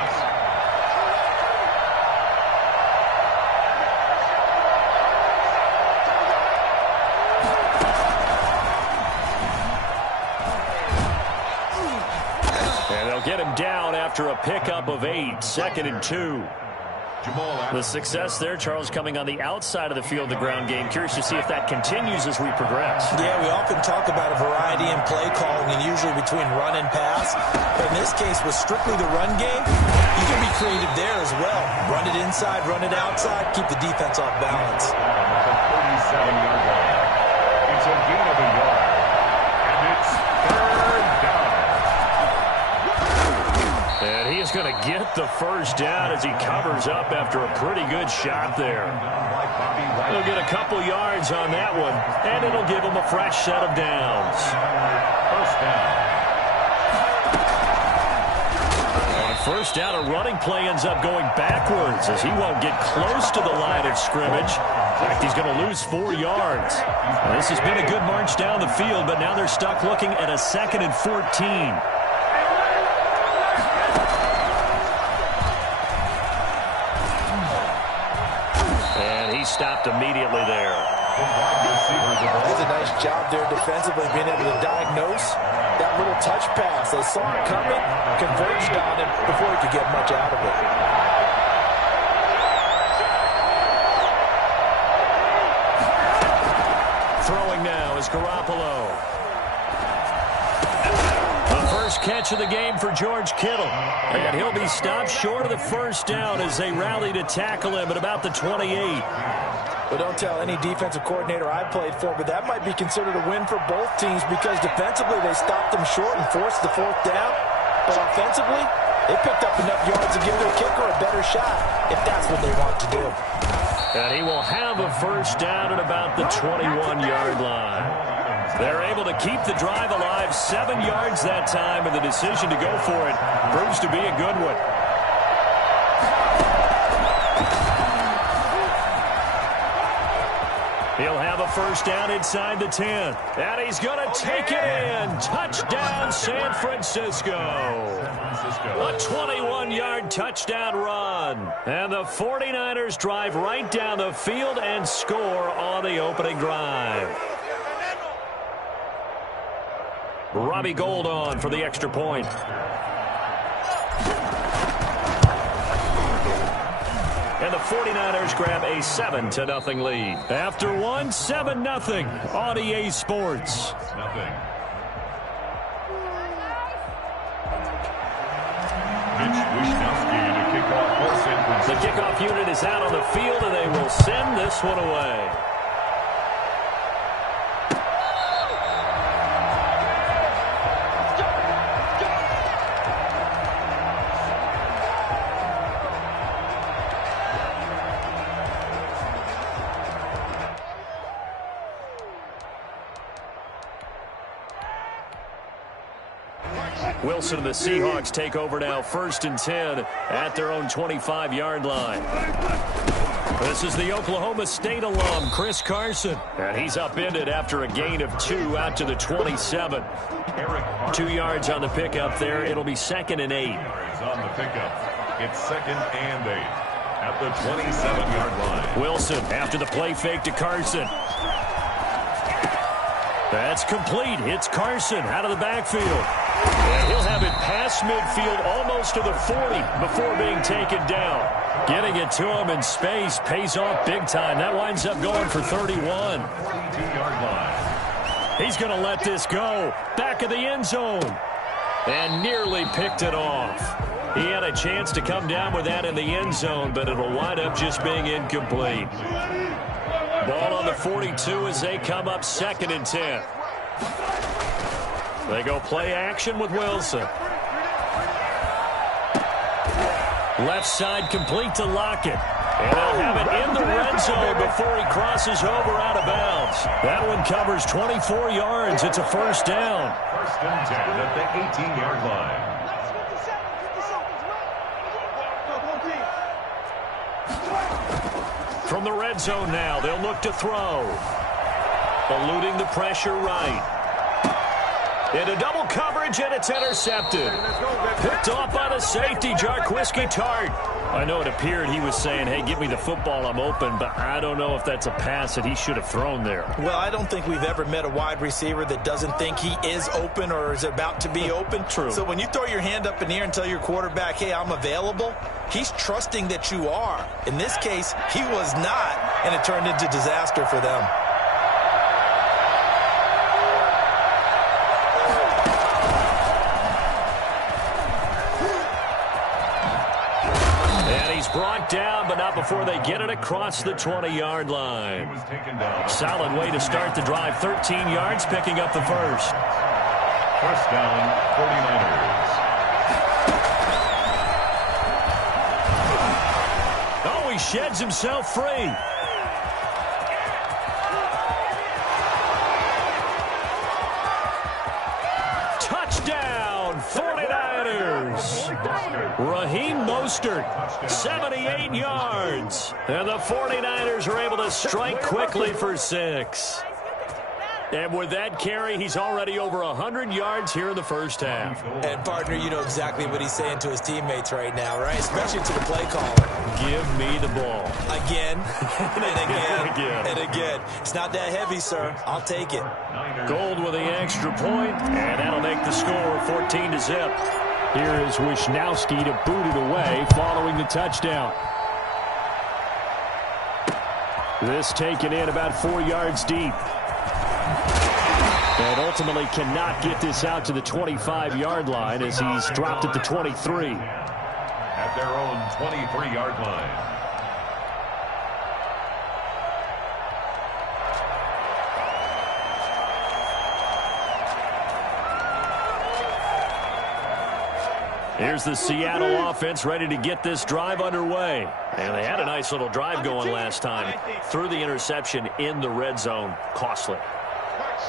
Get him down after a pickup of 8. 2nd and 2. The success there, Charles, coming on the outside of the field, the ground game. Curious to see if that continues as we progress. Yeah, we often talk about a variety in play calling and usually between run and pass. But in this case, with strictly the run game, you can be creative there as well. Run it inside, run it outside, keep the defense off balance. At the 37-yard line. It's a gain of a yard. And it's third down. And he is going to get the first down as he covers up after a pretty good shot there. He'll get a couple yards on that one, and it'll give him a fresh set of downs. First down. First down, a running play ends up going backwards as he won't get close to the line of scrimmage. In fact, he's going to lose 4 yards. This has been a good march down the field, but now they're stuck looking at a 2nd and 14. Stopped immediately there. That's a nice job there defensively, being able to diagnose that little touch pass. They saw it coming, converged on him before he could get much out of it. Throwing now is Garoppolo. The first catch of the game for George Kittle. And he'll be stopped short of the first down as they rally to tackle him at about the 28. But don't tell any defensive coordinator I played for, but that might be considered a win for both teams because defensively they stopped them short and forced the 4th down. But offensively, they picked up enough yards to give their kicker a better shot if that's what they want to do. And he will have a first down at about the 21-yard line. They're able to keep the drive alive 7 yards that time, and the decision to go for it proves to be a good one. He'll have a first down inside the 10. And he's going to take it in. Touchdown, San Francisco. A 21-yard touchdown run. And the 49ers drive right down the field and score on the opening drive. Robbie Gould on for the extra point. And the 49ers grab a 7-0 lead. After one, 7-0 on EA Sports. Nothing. to kick off for San Francisco. The kickoff unit is out on the field, and they will send this one away. Wilson and the Seahawks take over now, 1st and 10 at their own 25-yard line. This is the Oklahoma State alum, Chris Carson. And he's upended after a gain of 2 out to the 27. 2 yards on the pickup there. It'll be 2nd and 8. On the pickup. It's 2nd and 8 at the 27-yard line. Wilson after the play fake to Carson. That's complete. It's Carson out of the backfield. And he'll have it past midfield almost to the 40 before being taken down. Getting it to him in space pays off big time. That winds up going for 31. 42-yard line. He's going to let this go. Back of the end zone. And nearly picked it off. He had a chance to come down with that in the end zone, but it'll wind up just being incomplete. Ball on the 42 as they come up 2nd and 10. They go play action with Wilson. Left side complete to Lockett. And they'll have it in the red zone before he crosses over out of bounds. That one covers 24 yards. It's a 1st down. 1st and 10 at the 18-yard line. From the red zone now, they'll look to throw. Eluding the pressure right. Into double coverage, and it's intercepted. Picked off by the safety, Jarquiski Tart. I know it appeared he was saying, hey, give me the football, I'm open, but I don't know if that's a pass that he should have thrown there. Well, I don't think we've ever met a wide receiver that doesn't think he is open or is about to be open. True. So when you throw your hand up in the air and tell your quarterback, hey, I'm available, he's trusting that you are. In this case, he was not, and it turned into disaster for them. Brought down, but not before they get it across the 20-yard line. Solid way to start the drive. 13 yards, picking up the first. First down, 49ers. Oh, he sheds himself free. Touchdown, 49ers. Raheem Mostert, 78 yards. And the 49ers are able to strike quickly for 6. And with that carry, he's already over 100 yards here in the first half. And, partner, you know exactly what he's saying to his teammates right now, right? Especially to the play caller. Give me the ball. Again, and again, and again. It's not that heavy, sir. I'll take it. Gold with the extra point, and that'll make the score 14-0. Here is Wisnowski to boot it away following the touchdown. This taken in about 4 yards deep. And ultimately cannot get this out to the 25-yard line as he's dropped at the 23. At their own 23-yard line. Here's the Seattle offense ready to get this drive underway. And they had a nice little drive going last time. Threw the interception in the red zone. Costly.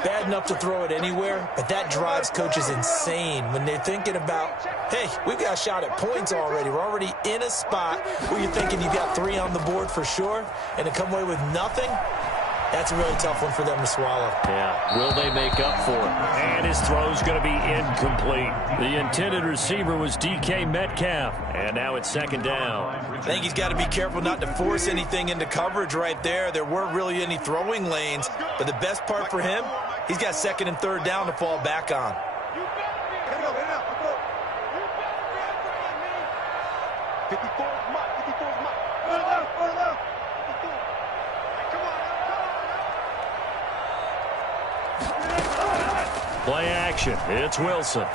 Bad enough to throw it anywhere, but that drives coaches insane when they're thinking about, hey, we've got a shot at points already. We're already in a spot where you're thinking you've got 3 on the board for sure, and to come away with nothing, that's a really tough one for them to swallow. Yeah, will they make up for it? And his throw's going to be incomplete. The intended receiver was DK Metcalf, and now it's second down. I think he's got to be careful not to force anything into coverage right there. There weren't really any throwing lanes, but the best part for him, he's got second and third down to fall back on. Play action. It's Wilson.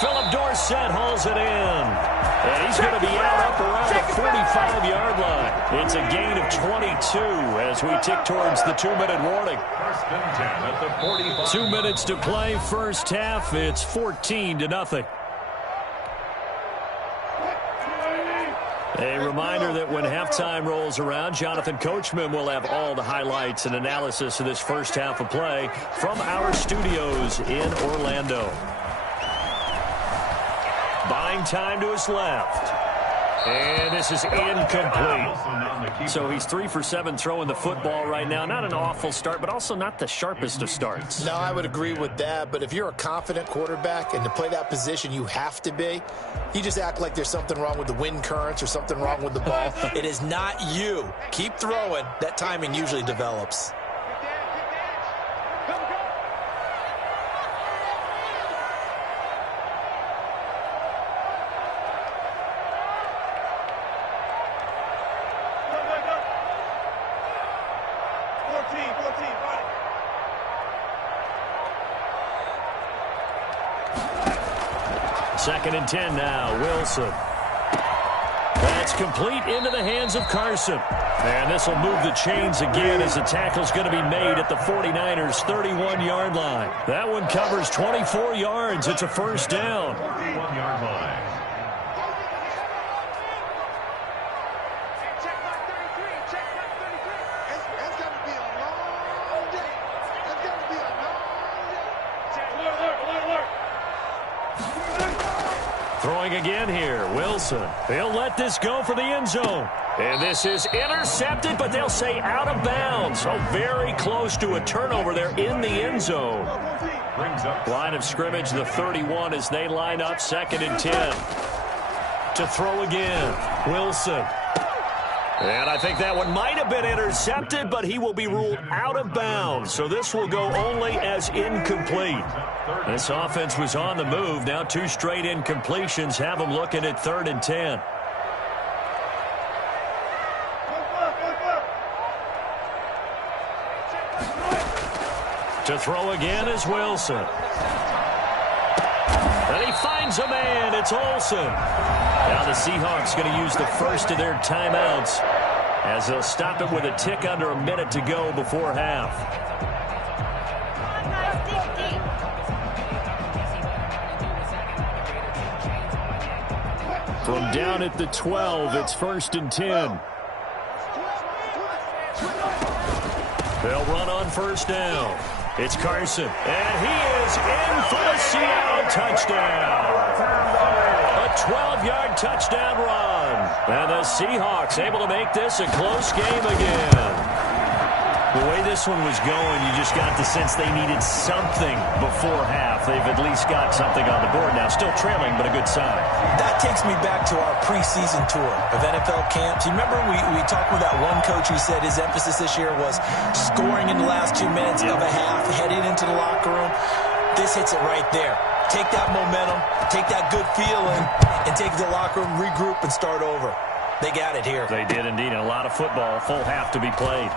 Philip Dorsett hauls it in. And he's going to be out up around the 45-yard line. It's a gain of 22 as we tick towards the 2-minute warning. First and 10 at the 45. 2 minutes to play, first half. It's 14-0. A reminder that when halftime rolls around, Jonathan Coachman will have all the highlights and analysis of this first half of play from our studios in Orlando. Buying time to his left. And this is incomplete. So he's 3 for 7 throwing the football right now. Not an awful start, but also not the sharpest of starts. No, I would agree with that. But if you're a confident quarterback and to play that position you have to be, you just act like there's something wrong with the wind currents or something wrong with the ball. It is not you. Keep throwing. That timing usually develops. Second and 10 now, Wilson. That's complete into the hands of Carson. And this will move the chains again as the tackle's going to be made at the 49ers' 31-yard line. That one covers 24 yards. It's a first down. 41-yard line. Throwing again here, Wilson. He'll let this go for the end zone. And this is intercepted, but they'll say out of bounds. So very close to a turnover there in the end zone. Brings up Line of scrimmage, the 31 as they line up, second and 10. To throw again, Wilson. And I think that one might have been intercepted, but he will be ruled out of bounds. So this will go only as incomplete. This offense was on the move. Now 2 straight incompletions have them looking at 3rd and 10. To throw again is Wilson. And he finds a man. It's Olsen. Now the Seahawks going to use the first of their timeouts as they'll stop it with a tick under a minute to go before half. From down at the 12, it's 1st and 10. They'll run on 1st down. It's Carson, and he is in for the Seattle touchdown. A 12-yard touchdown run. And the Seahawks able to make this a close game again. The way this one was going, you just got the sense they needed something before half. They've at least got something on the board now. Still trailing, but a good sign. That takes me back to our preseason tour of NFL camps. You remember we talked with that one coach who said his emphasis this year was scoring in the last 2 minutes of a half, heading into the locker room. This hits it right there. Take that momentum, take that good feeling, and take it to the locker room, regroup, and start over. They got it here. They did indeed, and a lot of football, full half to be played.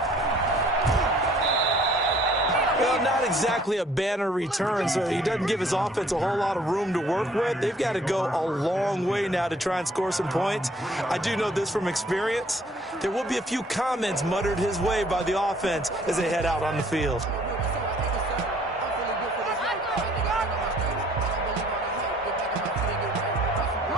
Well, not exactly a banner return, so he doesn't give his offense a whole lot of room to work with. They've got to go a long way now to try and score some points. I do know this from experience. There will be a few comments muttered his way by the offense as they head out on the field.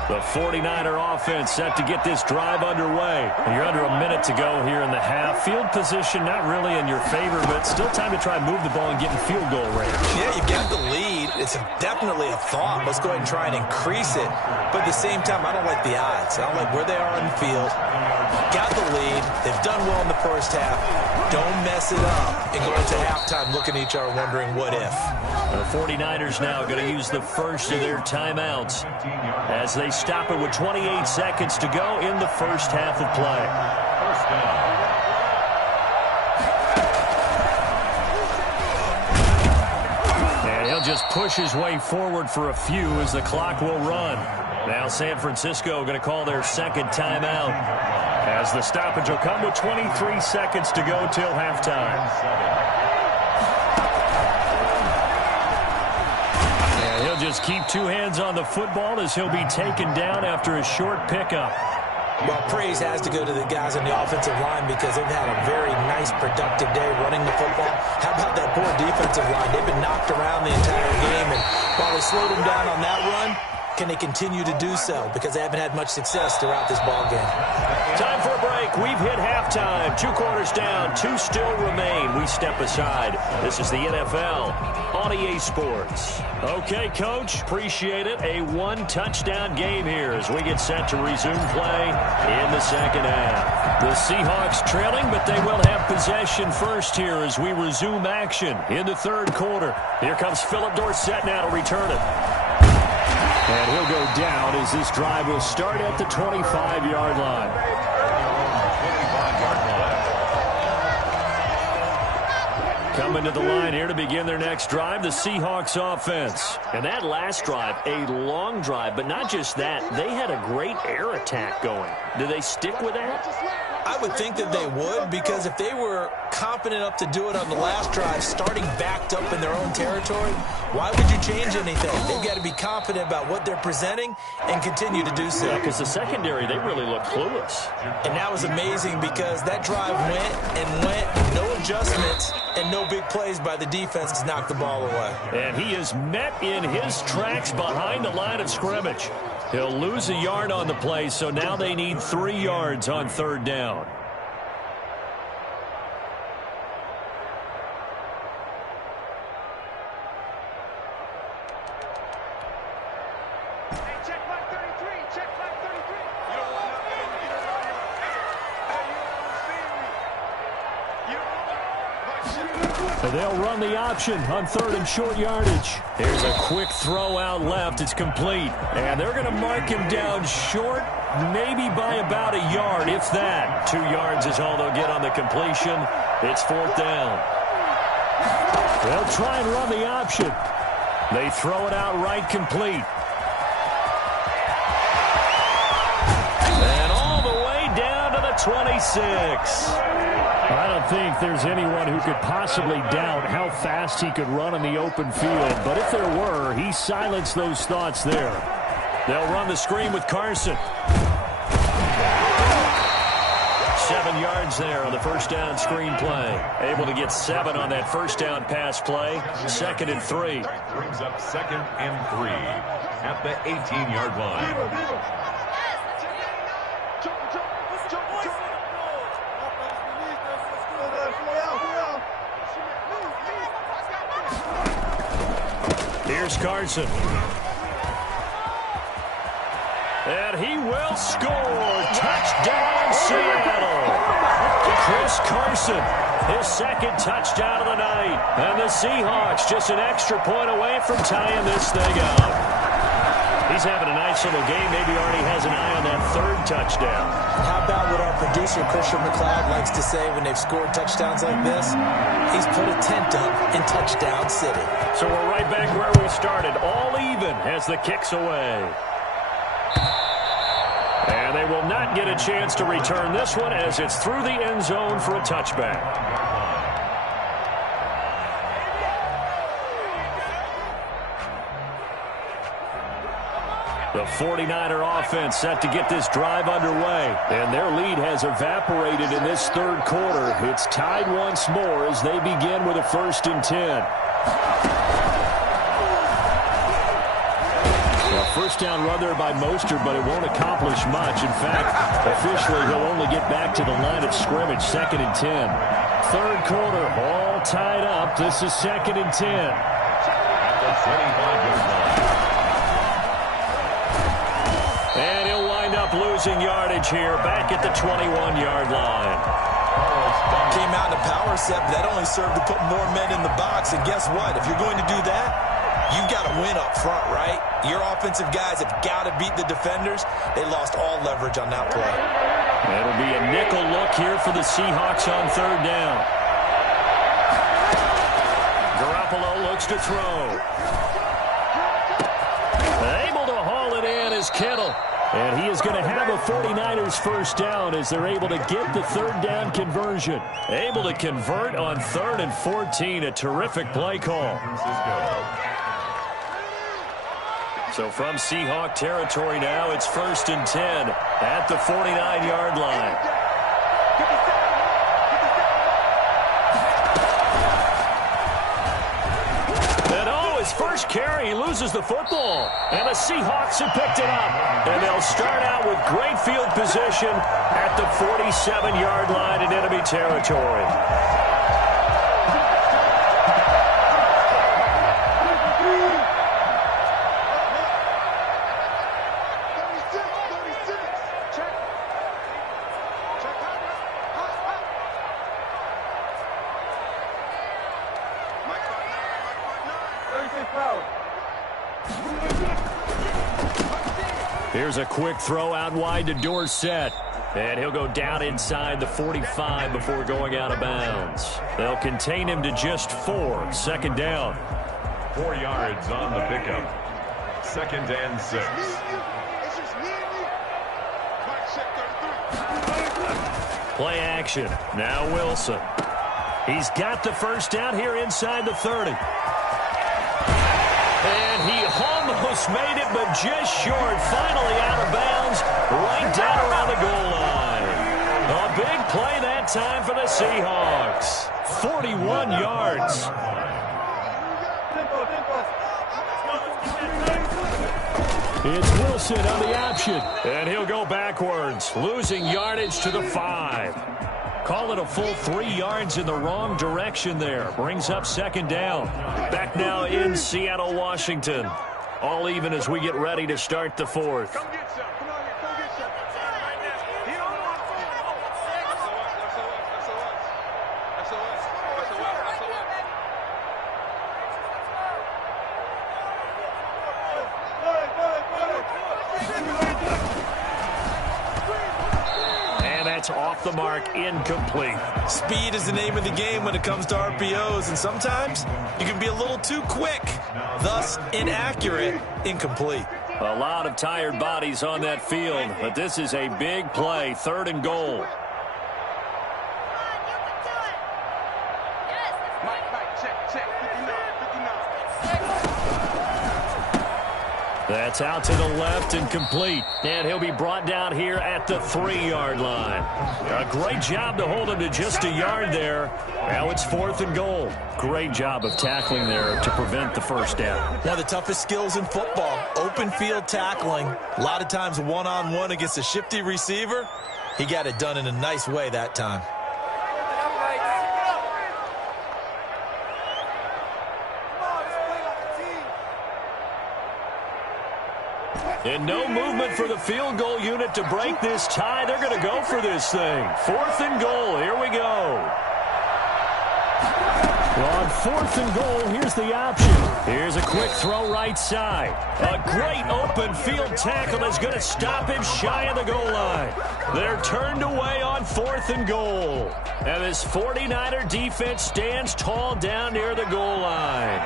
The 49er offense set to get this drive underway. You're under a minute to go here in the half. Field position not really in your favor, but still time to try and move the ball and get in field goal range. Yeah, you've got the lead. It's definitely a thought. Let's go ahead and try and increase it. But at the same time, I don't like the odds. I don't like where they are on the field. Got the lead. They've done well in the first half. Don't mess it up and go into halftime looking at each other wondering what if. The 49ers now going to use the first of their timeouts as they stop it with 28 seconds to go in the first half of play. And he'll just push his way forward for a few as the clock will run. Now San Francisco going to call their second timeout as the stoppage will come with 23 seconds to go till halftime. He'll just keep 2 hands on the football as he'll be taken down after a short pickup. Well, praise has to go to the guys on the offensive line because they've had a very nice, productive day running the football. How about that poor defensive line? They've been knocked around the entire game, and while they slowed them down on that run, can they continue to do so? Because they haven't had much success throughout this ball game. Time for a break. We've hit halftime. 2 quarters down. 2 still remain. We step aside. This is the NFL on EA Sports. Okay, Coach. Appreciate it. A 1-touchdown game here as we get set to resume play in the second half. The Seahawks trailing, but they will have possession first here as we resume action in the third quarter. Here comes Philip Dorsett now to return it. And he'll go down as this drive will start at the 25-yard line. Coming to the line here to begin their next drive, the Seahawks offense. And that last drive, a long drive, but not just that. They had a great air attack going. Do they stick with that? I would think that they would, because if they were confident enough to do it on the last drive, starting backed up in their own territory, why would you change anything? They've got to be confident about what they're presenting and continue to do so. Yeah, because the secondary, they really look clueless. And that was amazing because that drive went and went, no adjustments, and no big plays by the defense to knock the ball away. And he is met in his tracks behind the line of scrimmage. He'll lose a yard on the play, so now they need 3 yards on third down. And they'll run the option on 3rd and short yardage. Here's a quick throw out left. It's complete. And they're going to mark him down short, maybe by about a yard, if that. 2 yards is all they'll get on the completion. It's 4th down. They'll try and run the option. They throw it out right, complete. And all the way down to the 26. I don't think there's anyone who could possibly doubt how fast he could run in the open field. But if there were, he silenced those thoughts there. They'll run the screen with Carson. 7 yards there on the first down screen play. Able to get 7 on that first down pass play. 2nd and 3. Brings up 2nd and 3 at the 18-yard line. Here's Carson. And he will score. Touchdown, Seattle. Chris Carson, his 2nd touchdown of the night. And the Seahawks just an extra point away from tying this thing up. He's having a nice little game. Maybe already has an eye on that 3rd touchdown. And how about what our producer, Christian McLeod, likes to say when they've scored touchdowns like this? He's put a tent up in Touchdown City. So we're right back where we started. All even as the kick's away. And they will not get a chance to return this one as it's through the end zone for a touchback. The 49er offense set to get this drive underway. And their lead has evaporated in this 3rd quarter. It's tied once more as they begin with a 1st and 10. First down run there by Mostert, but it won't accomplish much. In fact, officially, he'll only get back to the line of scrimmage, 2nd and 10. 3rd quarter, all tied up. This is 2nd and 10. And he'll wind up losing yardage here, back at the 21-yard line. Came out in a power set, but that only served to put more men in the box. And guess what? If you're going to do that, you've got to win up front, right? Your offensive guys have got to beat the defenders. They lost all leverage on that play. It'll be a nickel look here for the Seahawks on 3rd down. Garoppolo looks to throw. Able to haul it in is Kittle. And he is going to have a 49ers first down as they're able to get the 3rd down conversion. Able to convert on 3rd and 14. A terrific play call. So from Seahawk territory now, it's 1st and 10 at the 49-yard line. And his first carry, he loses the football. And the Seahawks have picked it up. And they'll start out with great field position at the 47-yard line in enemy territory. Here's a quick throw out wide to Dorsett. And he'll go down inside the 45 before going out of bounds. They'll contain him to just 4. 2nd down. 4 yards on the pickup. 2nd and 6. Play action. Now Wilson. He's got the first down here inside the 30. And he almost made it, but just short. Finally out of bounds, right down around the goal line. A big play that time for the Seahawks. 41 yards. It's Wilson on the option. And he'll go backwards, losing yardage to the 5. Call it a full 3 yards in the wrong direction there. Brings up 2nd down. Back now in Seattle, Washington. All even as we get ready to start the 4th. Come get some. Come on here. Come get some. Right now. He don't want SOS. That's SOS. That's SOS. That's SOS. pass off the mark, incomplete. Speed is the name of the game when it comes to RPOs, and sometimes you can be a little too quick, thus inaccurate, incomplete. A lot of tired bodies on that field, but this is a big play, 3rd and goal. That's out to the left and complete. And he'll be brought down here at the 3-yard line. A great job to hold him to just a yard there. Now it's 4th and goal. Great job of tackling there to prevent the first down. One of the toughest skills in football, open field tackling. A lot of times one-on-one against a shifty receiver. He got it done in a nice way that time. And no movement for the field goal unit to break this tie. They're going to go for this thing. 4th and goal. Here we go. Well, on 4th and goal, here's the option. Here's a quick throw right side. A great open field tackle that's going to stop him shy of the goal line. They're turned away on 4th and goal. And this 49er defense stands tall down near the goal line.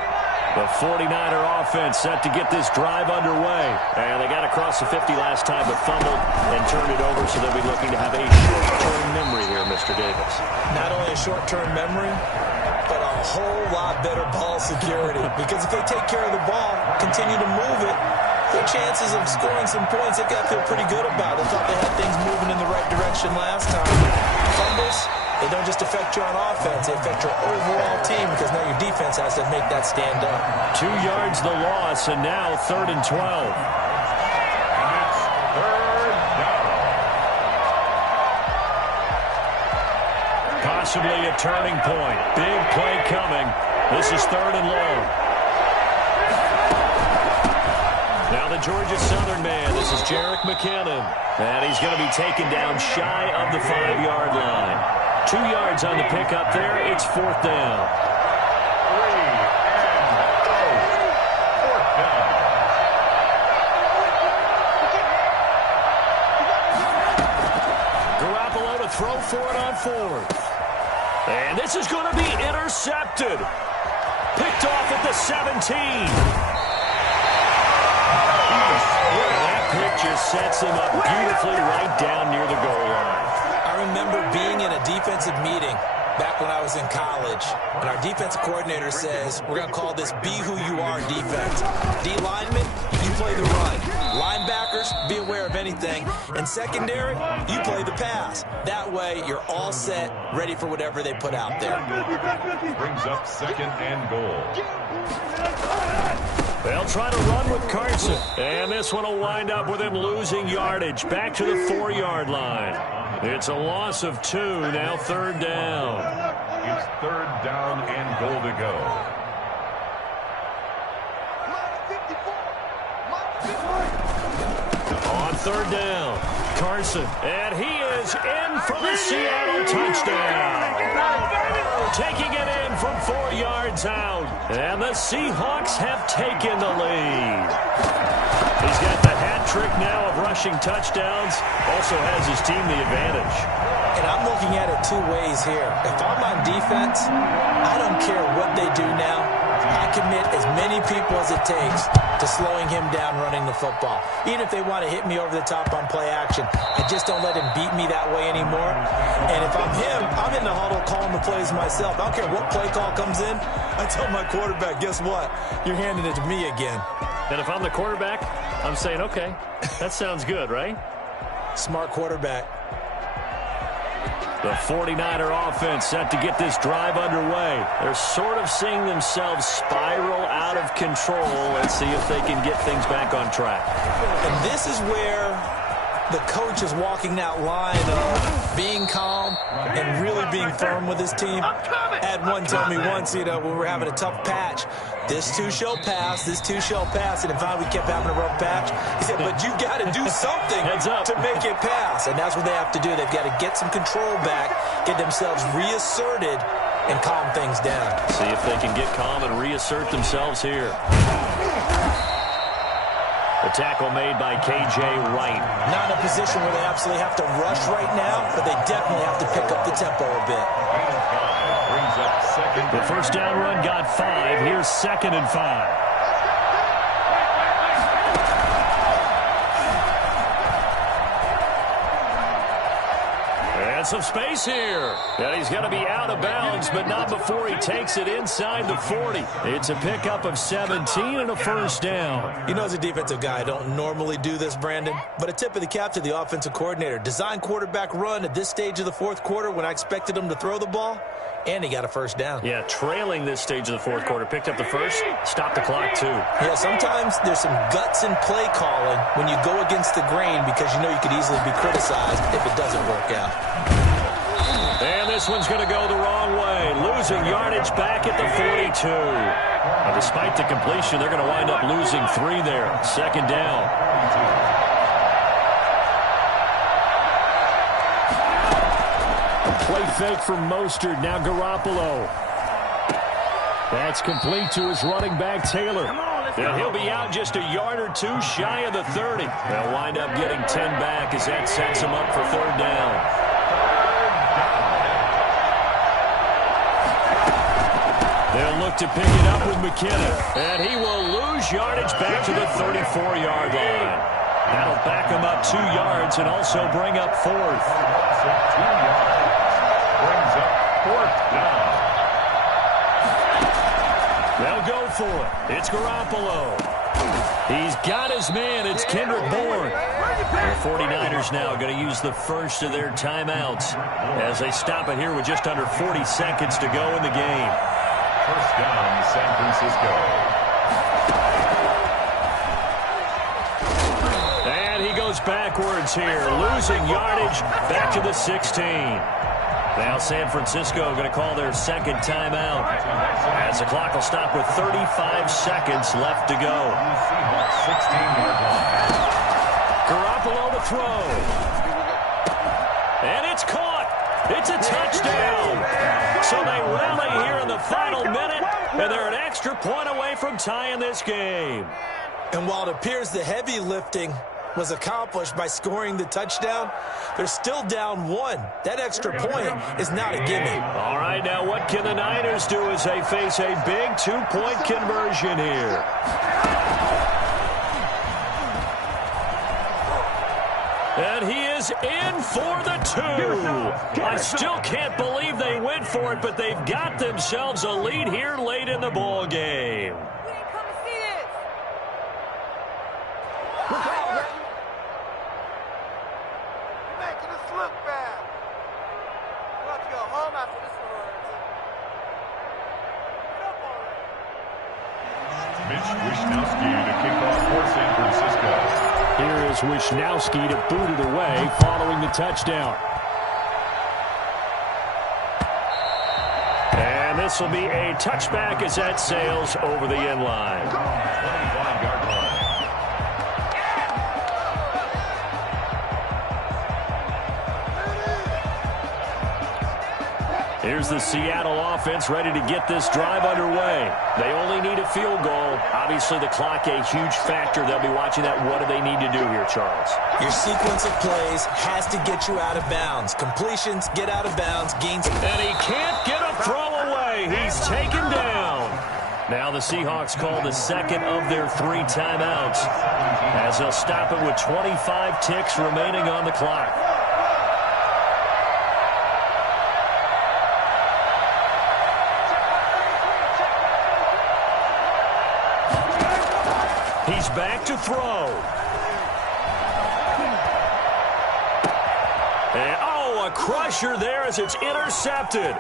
The 49er offense set to get this drive underway. And they got across the 50 last time, but fumbled and turned it over, so they'll be looking to have a short-term memory here, Mr. Davis. Not only a short-term memory, but a whole lot better ball security. Because if they take care of the ball, continue to move it, their chances of scoring some points, they've got to feel pretty good about. They thought they had things moving in the right direction last time. Fumbles, they don't just affect you on offense, they affect your overall team, because now your defense has to make that stand up. 2 yards the loss, and now 3rd and 12. And it's 3rd down. Possibly a turning point. Big play coming. This is 3rd and long. Now the Georgia Southern man. This is Jerick McKinnon. And he's going to be taken down shy of the 5-yard line. 2 yards on the pickup there. It's 4th down. 3 and out. 4th down. Garoppolo to throw for it on 4th. And this is going to be intercepted. Picked off at the 17. That pick just sets him up beautifully right down near the goal line. I remember being in a defensive meeting back when I was in college, and our defensive coordinator says, we're going to call this be who you are defense. D linemen, you play the run. Linebackers, be aware of anything. And secondary, you play the pass. That way, you're all set, ready for whatever they put out there. Brings up 2nd and goal. They'll try to run with Carson. And this one will wind up with him losing yardage. Back to the 4-yard line. It's a loss of 2, now 3rd down. It's 3rd down and goal to go. On 3rd down, Carson. And he is in for the Seattle touchdown. Taking it in from 4 yards out. And the Seahawks have taken the lead. He's got the hat trick now of rushing touchdowns. Also has his team the advantage. And I'm looking at it 2 ways here. If I'm on defense, I don't care what they do now. I commit as many people as it takes to slowing him down running the football. Even if they want to hit me over the top on play action, I just don't let him beat me that way anymore. And if I'm him, I'm in the huddle calling the plays myself. I don't care what play call comes in. I tell my quarterback, guess what? You're handing it to me again. And if I'm the quarterback, I'm saying, okay, that sounds good, right? Smart quarterback. The 49er offense set to get this drive underway. They're sort of seeing themselves spiral out of control. Let's see if they can get things back on track. And this is where the coach is walking that line of being calm and really being firm with his team. I had one tell me once, when we were having a tough patch, this too shall pass, this too shall pass. And in fact, we kept having a rough patch. He said, but you got to do something to make it pass. And that's what they have to do. They've got to get some control back, get themselves reasserted, and calm things down. See if they can get calm and reassert themselves here. The tackle made by K.J. Wright. Not in a position where they absolutely have to rush right now, but they definitely have to pick up the tempo a bit. Brings up second. The first down run got 5. Here's 2nd and 5. Some space here. And he's going to be out of bounds, but not before he takes it inside the 40. It's a pickup of 17 and a first down. You know, as a defensive guy, I don't normally do this, Brandon, but a tip of the cap to the offensive coordinator. Design quarterback run at this stage of the fourth quarter when I expected him to throw the ball, and he got a first down. Yeah, trailing this stage of the fourth quarter. Picked up the first, stopped the clock too. Yeah, sometimes there's some guts in play calling when you go against the grain because you know you could easily be criticized if it doesn't work out. And this one's going to go the wrong way. Losing yardage back at the 42. Now, despite the completion, they're going to wind up losing 3 there. 2nd down. Play fake from Mostert. Now Garoppolo. That's complete to his running back, Taylor. And he'll be out just a yard or 2 shy of the 30. They'll wind up getting 10 back as that sets him up for 3rd down. They'll look to pick it up with McKinnon. And he will lose yardage back to the 34-yard line. That'll back him up 2 yards and also bring up 4th. So 2 yards. Brings up 4th down. They'll go for it. It's Garoppolo. He's got his man. It's Kendrick Bourne. The 49ers now going to use the first of their timeouts as they stop it here with just under 40 seconds to go in the game. First down, San Francisco. And he goes backwards here, losing yardage back to the 16. Now San Francisco going to call their 2nd timeout as the clock will stop with 35 seconds left to go. 16-yard line. Garoppolo to throw. And it's caught. It's a touchdown. So they rally here in the final minute, and they're an extra point away from tying this game. And while it appears the heavy lifting was accomplished by scoring the touchdown, they're still down 1. That extra point is not a gimme. All right, now what can the Niners do as they face a big 2-point conversion here? And he is in for the 2. I still can't believe they went for it, but they've got themselves a lead here late in the ball game. Here is Wishnowski to boot it away following the touchdown. And this will be a touchback as that sails over the end line. 25-yard line. Here's the Seattle offense ready to get this drive underway. They only need a field goal. Obviously, the clock a huge factor. They'll be watching that. What do they need to do here, Charles? Your sequence of plays has to get you out of bounds. Completions, get out of bounds, gains. And he can't get a throw away. He's taken down. Now the Seahawks call the 2nd of their 3 timeouts as they'll stop it with 25 ticks remaining on the clock. He's back to throw. And, oh, a crusher there as it's intercepted.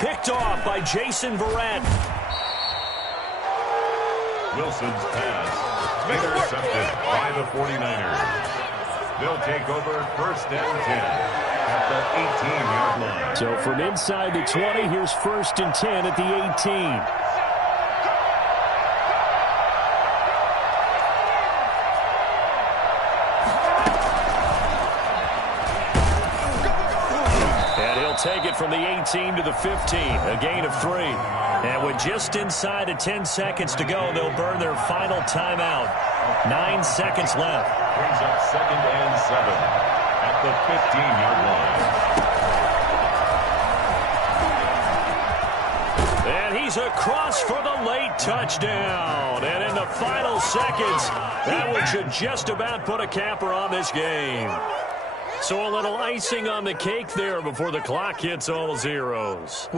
Picked off by Jason Verrett. Wilson's pass intercepted by the 49ers. They'll take over 1st and 10 at the 18-yard line. So from inside the 20, here's 1st and 10 at the 18. Take it from the 18 to the 15, a gain of 3. And with just inside of 10 seconds to go, they'll burn their final timeout. 9 seconds left. Brings up 2nd and 7 at the 15-yard line. And he's across for the late touchdown. And in the final seconds, that one should just about put a capper on this game. So a little icing on the cake there before the clock hits all zeros.